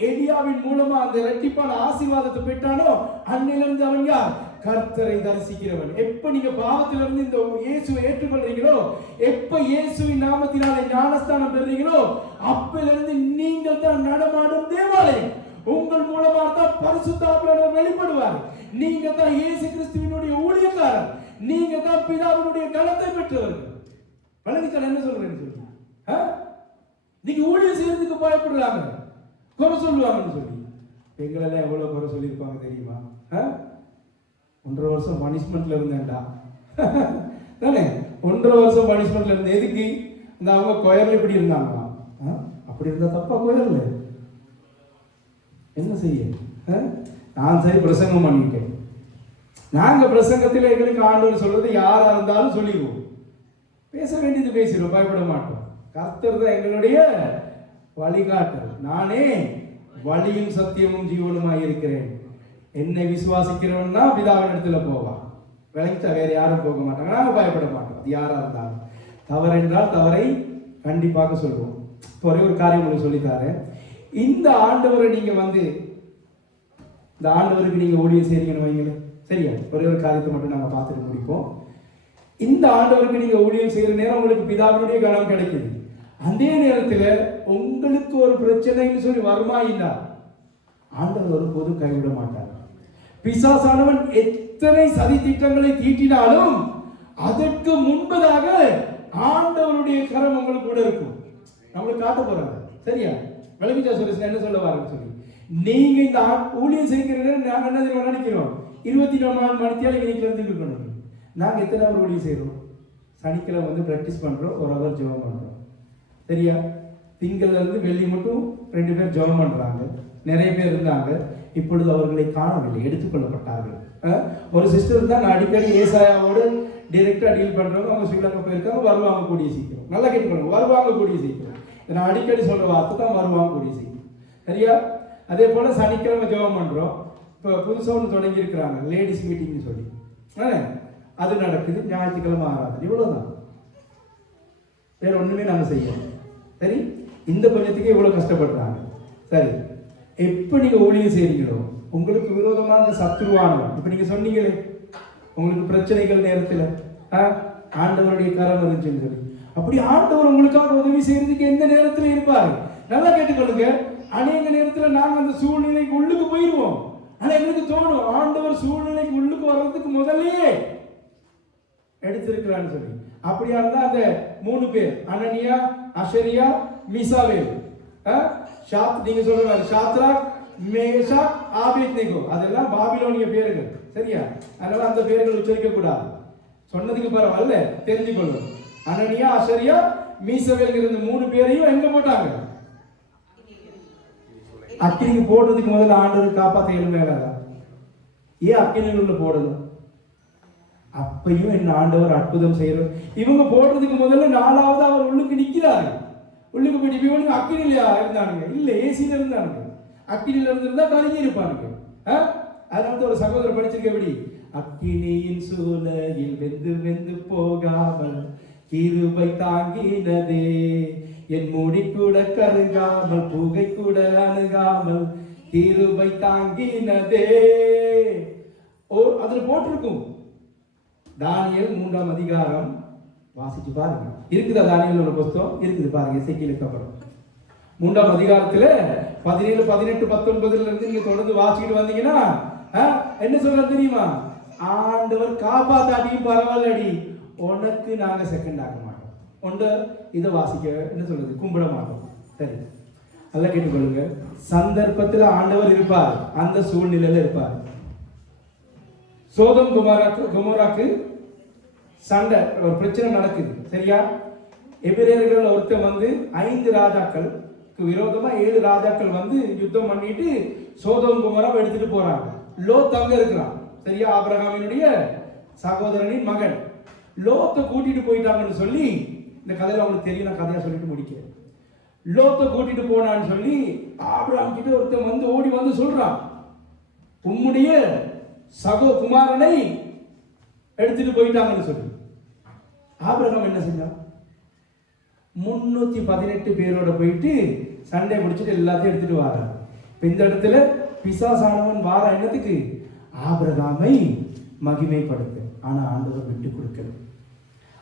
எலியாவின் மூலமா அந்த இரட்டிப்பான ஆசீர்வாதத்தை பெற்றானோ அன்னிலிருந்து அவன் யார்? கர்த்தரை தரிசிக்கிறவன். எப்ப நீங்க பாவத்திலிருந்து இந்த இயேசுவை ஏற்றுக்கொள்றீங்களோ, எப்ப இயேசுவின் நாமத்தினாலே ஞானஸ்தானம் பெறுறீங்களோ, அப்பிலிருந்து நீங்கள் தான் நடமாடும் தேவாலயம். உங்கள் மூலமா தான் பரிசுத்த ஆவியானவர் வெளிப்படுவார். நீங்க தான் இயேசு கிறிஸ்துவினுடைய ஊழியக்காரர். நீங்க தான் பிதாவினுடைய கனத்தை பெற்றவர்கள். பழனிக்கால் என்ன சொல்றேன்னு சொல்லி நீங்க ஊழியம் செய்யறதுக்கு பயப்படுறாங்க, குறை சொல்லுவாங்கன்னு சொல்லி. எங்களெல்லாம் எவ்வளவு குறை சொல்லியிருப்பாங்க தெரியுமா? 1.5 வருஷம் பனிஷ்மெண்ட்ல இருந்தேன்டா தானே. 1.5 வருஷம் பனிஷ்மெண்ட்ல இருந்தேன். எதுக்கு? இந்த அவங்க கொயர்ல இப்படி இருந்தாங்களா? அப்படி இருந்தா தப்பா கொயர்ல என்ன செய்ய? நான் சரி பிரசங்கம் பண்ணிட்டேன். நாங்க பிரசங்கத்தில் எங்களுக்கு ஆண்டவர் சொல்றது யாரா இருந்தாலும் சொல்லிடுவோம். பேச வேண்டியது பேசிடுவோம், பயப்பட மாட்டோம். கர்த்தர் தான் எங்களுடைய வழிகாட்டல். நானே வழியும் சத்தியமும் ஜீவனுமாய் இருக்கிறேன். என்னை விசுவாசிக்கிறவன் தான் பிதாவின் இடத்துல போவான். விளங்கிச்சா? வேற யாரும் போக மாட்டாங்க. நாங்க பயப்பட மாட்டோம். அது யாரா இருந்தாலும். தவறு என்றால் தவறை கண்டிப்பாக சொல்றோம். ஒரே ஒரு காரியம் உங்களுக்கு சொல்லித்தாரு. இந்த ஆண்டவரை நீங்க இந்த ஆண்டவருக்கு நீங்க ஊழியம் செய்றீங்கன்னு வைங்களேன், சரியா? ஒரே ஒரு காரியத்தை மட்டும் நாங்க பார்த்துட்டு முடிப்போம். இந்த ஆண்டவருக்கு நீங்க ஊழியம் செய்யற நேரம் உங்களுக்கு பிதாவினுடைய கனம் கிடைக்குது. அதே நேரத்தில் உங்களுக்கு ஒரு பிரச்சனைன்னு சொல்லி வருமாயினா ஆண்டவர் ஒருபோதும் கைவிட மாட்டார். பிசாசானவன் எத்தனை சதி திட்டங்களை தீட்டினாலும் அதற்கு முன்பதாக ஆண்டவருடைய கரம் உங்களுக்கு கூட இருக்கும். நம்மளுக்கு காட்ட போறாங்க, சரியா? விளங்கிச்சா? சொல்லி என்ன சொல்ல வாருன்னு சொல்லி நீங்க இந்த ஊழியம் செய்கிற நாங்க என்ன நினைக்கிறோம்? 24 மணித்தியால இன்னைக்கு இருக்கணும். நாங்க எத்தனை அவர் ஊழியம் செய்யறோம்? சனிக்கிழமை பிராக்டிஸ் பண்றோம், 1 ஹவர் ஜெபம் பண்றோம், சரியா? திங்கள்ல இருந்து வெள்ளி மட்டும் 2 பேர் ஜெபம் பண்றாங்க. நிறைய பேர் இருந்தாங்க, இப்பொழுது அவர்களை காணவில்லை, எடுத்துக்கொள்ளப்பட்டார்கள். ஒரு சிஸ்டர் தான் நான் அடிக்கடி ஏசாயாவோடு டைரக்டா டீல் பண்றவங்க. அவங்க ஸ்ரீலங்கா போயிருக்காங்க, வருவாங்க கூடிய சீக்கிரம். நல்லா கேட்டுக்கணும், வருவாங்க கூடிய சீக்கிரம். நான் அடிக்கடி சொல்ற வார்த்தை தான், வருவாங்க கூடிய சீக்கிரம், சரியா? அதே போல சனிக்கிழமை ஜெபம் பண்றோம். இப்போ புதுசாக ஒன்று தொடங்கி இருக்கிறாங்க, லேடிஸ் மீட்டிங்னு சொல்லி. அது நடக்குது. ஞாயிற்றுக்கிழமை ஆராதனை. இவ்வளவுதான், வேற ஒண்ணுமே நாங்க செய்யணும். சரி, இந்த கொஞ்சத்துக்கே இவ்வளவு கஷ்டப்படுறாங்க. சரி, எப்ப நீங்க ஊழியம் செய்றீங்களோ உங்களுக்கு விரோதமாக சத்துருவானவன், இப்ப நீங்க சொன்னீங்களே உங்களுக்கு பிரச்சனைகள் நேரத்துல ஆண்டவருடைய கரம் இருந்துச்சுன்னு சொல்லி, அப்படி ஆண்டவர் உங்களுக்காக உதவி செய்யறதுக்கு எந்த நேரத்துல இருப்பாரு? நல்லா கேட்டுக்கொள்ளுங்க. அநேக நேரத்துல நாங்க அந்த சூழ்நிலைக்கு உள்ளுக்கு போயிடுவோம். ஆனா எங்களுக்கு தோணும் ஆண்டவர் சூழ்நிலைக்கு உள்ளுக்கு வர்றதுக்கு முதல்லயே எடுத்திருக்கிறான்னு சொல்லி. அப்படியா இருந்தா அந்த 3 பேர், அனனியா, அஷரியா, மீசாவேல், நீங்க சொல்ற ஷாத்ராக், மேஷாக், ஆபேத்நேகோ, அதெல்லாம் பாபிலோனிய பேர்கள், சரியா? அதனால அந்த பேர்கள் உச்சரிக்க கூடாது. சொன்னதுக்கு பரவாயில்ல, தெரிஞ்சுக்கொள்ளும். அனனியா, அஷரியா, மீசாவேல் இருந்த 3 பேரையும் எங்க போட்டாங்க? அக்கினிக்கு போடுறதுக்கு முதல்ல ஆண்டவர் காப்பாற்ற எழுமையாளா? ஏன் அக்கினிக்குள்ள போடணும்? அப்பையும் என்ன ஆண்டவர் அற்புதம் செய்யறோம். இவங்க போடுறதுக்கு முதல்ல 4வது அவர் உள்ளுக்கு நிக்கிறாரு. உள்ளுக்கு போய் இவனுக்கு அக்கினிலையா இருந்தானுங்க? இல்ல, ஏசியில இருந்தானுங்க. அக்கினில இருந்திருந்தா கருகி இருப்பானுங்க. அதனால ஒரு சகோதரர் படிச்சிருக்க எப்படி, அக்கினியின் சூளையில் வெந்து வெந்து போகாமல் கிருபை தாங்கினதே, என் முடி கூட கருகாமல் புகை கூட அணுகாமல் கிருபை தாங்கினதே. அதுல போட்டிருக்கும். தானியேல் 3ஆம் அதிகாரம் வாசிச்சு பாருங்க. இருக்குதா? தானியேல் ஒரு புத்தகம் இருக்குது பாருங்க. எசேக்கியேலுக்கு அப்புறம் 3ஆம் அதிகாரத்துல 17, 18, 19 இருந்து நீங்க தொடர்ந்து வாசிக்கிட்டு வந்தீங்கன்னா என்ன சொல்ற தெரியுமா? ஆண்டவர் காப்பாத்தாட்டியும் பரவாயில்லடி, உனக்கு நாங்க செகண்ட் ஆக மாட்டோம். இதை வாசிக்க என்ன சொல்றது, கும்பிட மாட்டோம். சரி, நல்லா கேட்டுக்கொள்ளுங்க. சந்தர்ப்பத்தில் ஆண்டவர் இருப்பார், அந்த சூழ்நிலையில இருப்பார். சோதம் குமோராக்கு சண்டை, ஒரு பிரச்சனை நடக்குது, சரியா? எபிரேயர்கள் ஒருத்தர் 5 ராஜாக்களுக்கு விரோதமா 7 ராஜாக்கள் யுத்தம் பண்ணிட்டு சோதம் குமோராவை எடுத்துட்டு போறாங்க. லோத் அங்க இருக்கிறான், சரியா? ஆபிரகாமினுடைய சகோதரனின் மகன். லோத்தை கூட்டிட்டு போயிட்டாங்கன்னு சொல்லி, இந்த கதையில அவங்களுக்கு தெரியும், நான் கதையா சொல்லிட்டு முடிக்கிறேன். லோத்தை கூட்டிட்டு போனான்னு சொல்லி ஆபிரகாம் கிட்ட ஒருத்தன் ஓடி சொல்றான், உம்முடைய குமாரனை எடுத்துட்டு போயிட்டாங்கன்னு சொல்லி. ஆபிரகாம் என்ன செஞ்சான்? 318 பேரோட போயிட்டு சண்டை முடிச்சுட்டு எல்லாத்தையும் எடுத்துட்டு வராங்க. இந்த இடத்துல பிசாசானவன் வார எண்ணத்துக்கு ஆபிரகாமை மகிமைப்படுத்த. ஆனா ஆண்டவர் விட்டு கொடுக்கல.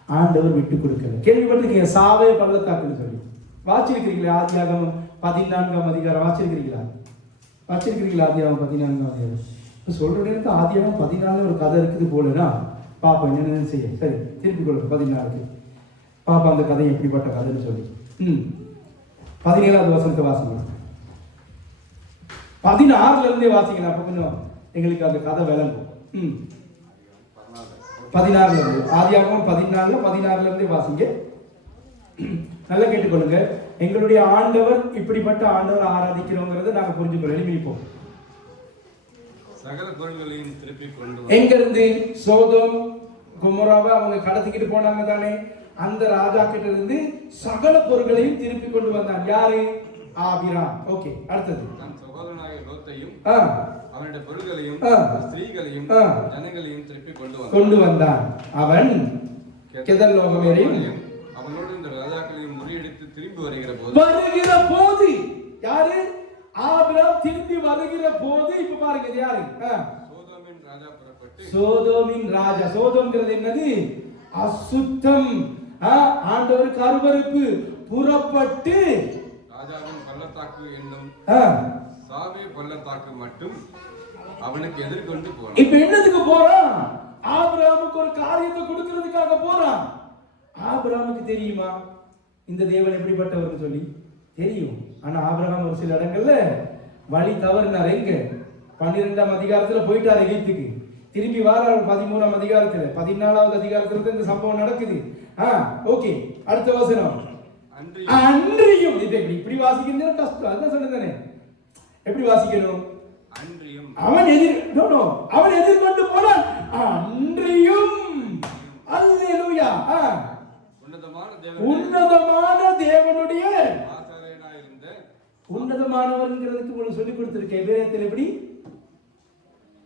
ஆண்டவர் விட்டு கொடுக்கல. கேள்விப்பட்டிருக்கீங்க சாவே பள்ளத்தாக்குன்னு சொல்லி. வாசிச்சிருக்கிறீங்களா? ஆதியாகமம் 14ஆம் அதிகாரம் வாசிச்சிருக்கிறீங்களா? ஆதியாகமம் 14ஆம் அதிகாரம் சொல்ற நேரத்து ஆதியாகமம் 14 ஒரு கதை இருக்குது போலனா பாப்பா என்னென்னு செய்ய. சரி, திருப்பி கொள்ளுங்க 14க்கு. பாப்பா அந்த கதை எப்படிப்பட்ட கதைன்னு சொல்லி 17ஆவது வசனத்தை வாசிங்க. 16ல இருந்தே வாசிங்க. அப்ப கொஞ்சம் எங்களுக்கு அந்த கதை விளங்கும். 16ல இருந்து ஆதியாகமம் 16ல இருந்தே வாசிங்க. நல்லா கேட்டுக்கொள்ளுங்க. எங்களுடைய ஆண்டவர் இப்படிப்பட்ட ஆண்டவர் ஆராதிக்கிறோங்கிறத நாங்க புரிஞ்சுக்கொள்ள எளிமைப்போம். சகல பொருள்களையும் திருப்பி கொண்டு எங்க இருந்து? சோதோம் கொமோராவை அவங்க கடத்திக்கிட்டு போனாங்க தானே. அந்த ராஜா கிட்ட இருந்து சகல பொருள்களையும் திருப்பி கொண்டு வந்தான். யாரு? ஆபிராம். ஓகே, அடுத்தது தன் சகோதரனாகிய லோத்தையும் அவனுடைய பொருள்களையும் ஸ்திரீகளையும் ஜனங்களையும் திருப்பி கொண்டு வந்தான். அவன் கெதர்லோகமேரையும் அவனோடு இந்த ராஜாக்களையும் முறியடித்து திரும்பி வருகிற போது யாரு? ஆபிராம் திரும்பி வருகிற போது இப்ப பாருங்க இது யாரு? சோதோமின் ராஜா புறப்பட்டு. சோதோமின் ராஜா. சோதோம்ங்கிறது என்னது? அசுத்தம். ஆண்டவருக்கு அருவருப்பு. புறப்பட்டு ராஜாவின் பள்ளத்தாக்கு என்னும் சாவே பள்ளத்தாக்கு மட்டும் அவனுக்கு எதிர்கொண்டு போறான். இப்ப என்னத்துக்கு போறான்? ஆபிரகாமுக்கு ஒரு காரியத்தை கொடுக்கிறதுக்காக போறான். ஆபிரகாமுக்கு தெரியுமா இந்த தேவன் எப்படிப்பட்டவர்னு சொல்லி? தெரியும். ஆனா ஆபிரகாம் ஒரு சில இடங்கள்ல வழி தவறினார். எங்க? 12ஆம் அதிகாரத்துல போயிட்டார் எகிப்துக்கு. திரும்பி வாரார் 13ஆம் அதிகாரத்துல. 14வது அதிகாரத்துல இந்த சம்பவம் நடக்குது. ஓகே, அடுத்த வசனம். அன்றியும் இப்படி வாசிக்கிறது கஷ்டம். அதான் சொன்னதானே. எப்படி வாசிக்கணும்? அன்றியும் அவன் எதிர்கொண்டு போனான். அன்றியும் அல்லேலூயா. உன்னதமான தேவனுடைய உன்னதமானவர்ங்கிறதுக்கு உங்களுக்கு சொல்லிக் கொடுத்திருக்கேன். வேதத்தில் எப்படி?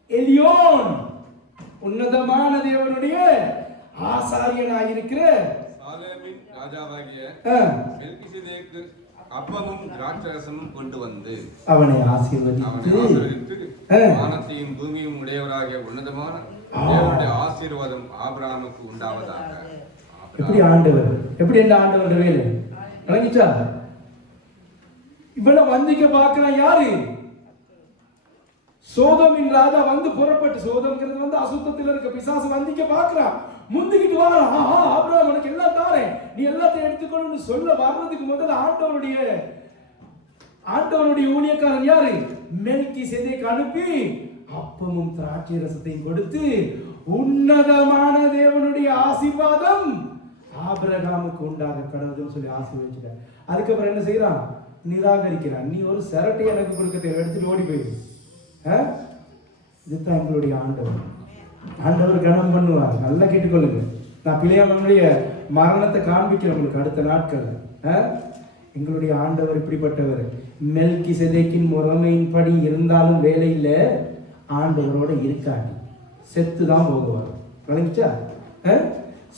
எலியோன், உன்னதமான தேவனுடைய ஆசாரியனாயிருக்கிற சாலேமின் ராஜாவாகிய மெல்கிசேதேக்கு அப்பமும் திராட்சரசமும் கொண்டு வந்து அவனை ஆசீர்வதித்து வானத்தையும் பூமியும் உடையவராகிய உன்னதமான தேவனுடைய ஆசீர்வாதம் ஆபிரகாமுக்கு உண்டாவதாக. எப்படி ஆண்டவர் என்ன ஆண்டவர் வேலை விளங்கிச்சா? இவ்வளவு வந்திக்க பார்க்கிறான். யாரு? சோதோமின் ராஜா வந்து புறப்பட்டு. சோதம்ங்கிறது வந்து அசுத்தத்தில் இருக்க பிசாசு வந்திக்க பார்க்கிறான். முந்திக்கிட்டு வாரான். ஆபிரகாம் உனக்கு எல்லாம் தாரேன், நீ எல்லாத்தையும் எடுத்துக்கணும்னு சொல்ல வர்றதுக்கு முதல்ல ஆண்டவருடைய ஊழியக்காரன் யாரு? மெல்கிசேதேக்கு அனுப்பி அப்பமும் திராட்சை ரசத்தையும் கொடுத்து உன்னதமான தேவனுடைய ஆசீர்வாதம் ஆபிரகாமுக்கு உண்டாக கடவுள்னு சொல்லி ஆசீர்வதிச்சிட்டார். அதுக்கப்புறம் என்ன செய்யறான்? நிராகரிக்கிறான். நீ ஒரு சரட்டை எனக்கு கொடுக்க எடுத்துட்டு ஓடி போயிடு. இதுதான் எங்களுடைய ஆண்டவர் கனம் பண்ணுவார். நல்லா கேட்டுக்கொள்ளுங்க. நான் பிள்ளையாமனுடைய மரணத்தை காண்பிக்கிறேன் உங்களுக்கு அடுத்த நாட்கள். எங்களுடைய ஆண்டவர் இப்படிப்பட்டவர். மெல்கிசேதேக்கின் முறைமையின்படி இருந்தாலும் வேலையில ஆண்டவரோட இருக்காட்டி செத்து தான் போகுவார். விளங்கிச்சா?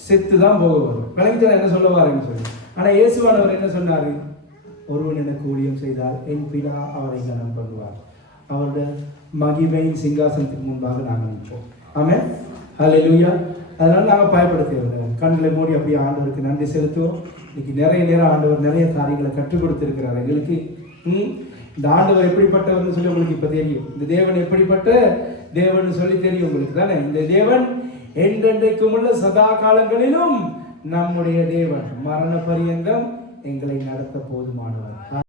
செத்து தான் போகுவார். விளங்கிச்சா என்ன சொல்ல வாருன்னு சொல்லி. ஆனா இயேசுவானவர் என்ன சொன்னாரு? ஒருவன் எனக்கு ஊழியம் செய்தால் என் பிதா அவரை கனம் பண்ணுவார். அவருடைய மகிமையின் சிங்காசனத்துக்கு முன்பாக நாங்கள் நிற்போம். ஆமென், ஹல்லேலூயா. அதனால நாங்கள் பயப்பட தேவையில்லை. கண்களை மூடி அப்படியே ஆண்டவருக்கு நன்றி செலுத்துவோம். இன்னைக்கு நிறைய நேரம் ஆண்டவர் நிறைய காரியங்களை கற்றுக் கொடுத்திருக்கிறார் எங்களுக்கு. இந்த ஆண்டவர் எப்படிப்பட்டவர்னு சொல்லி உங்களுக்கு இப்ப தெரியும். இந்த தேவன் எப்படிப்பட்ட தேவன் சொல்லி தெரியும் உங்களுக்கு தானே. இந்த தேவன் என்றென்றைக்கும் உள்ள சதா காலங்களிலும் நம்முடைய தேவன். மரண பரியந்தம் எங்களை நடத்த போதுமானவர்.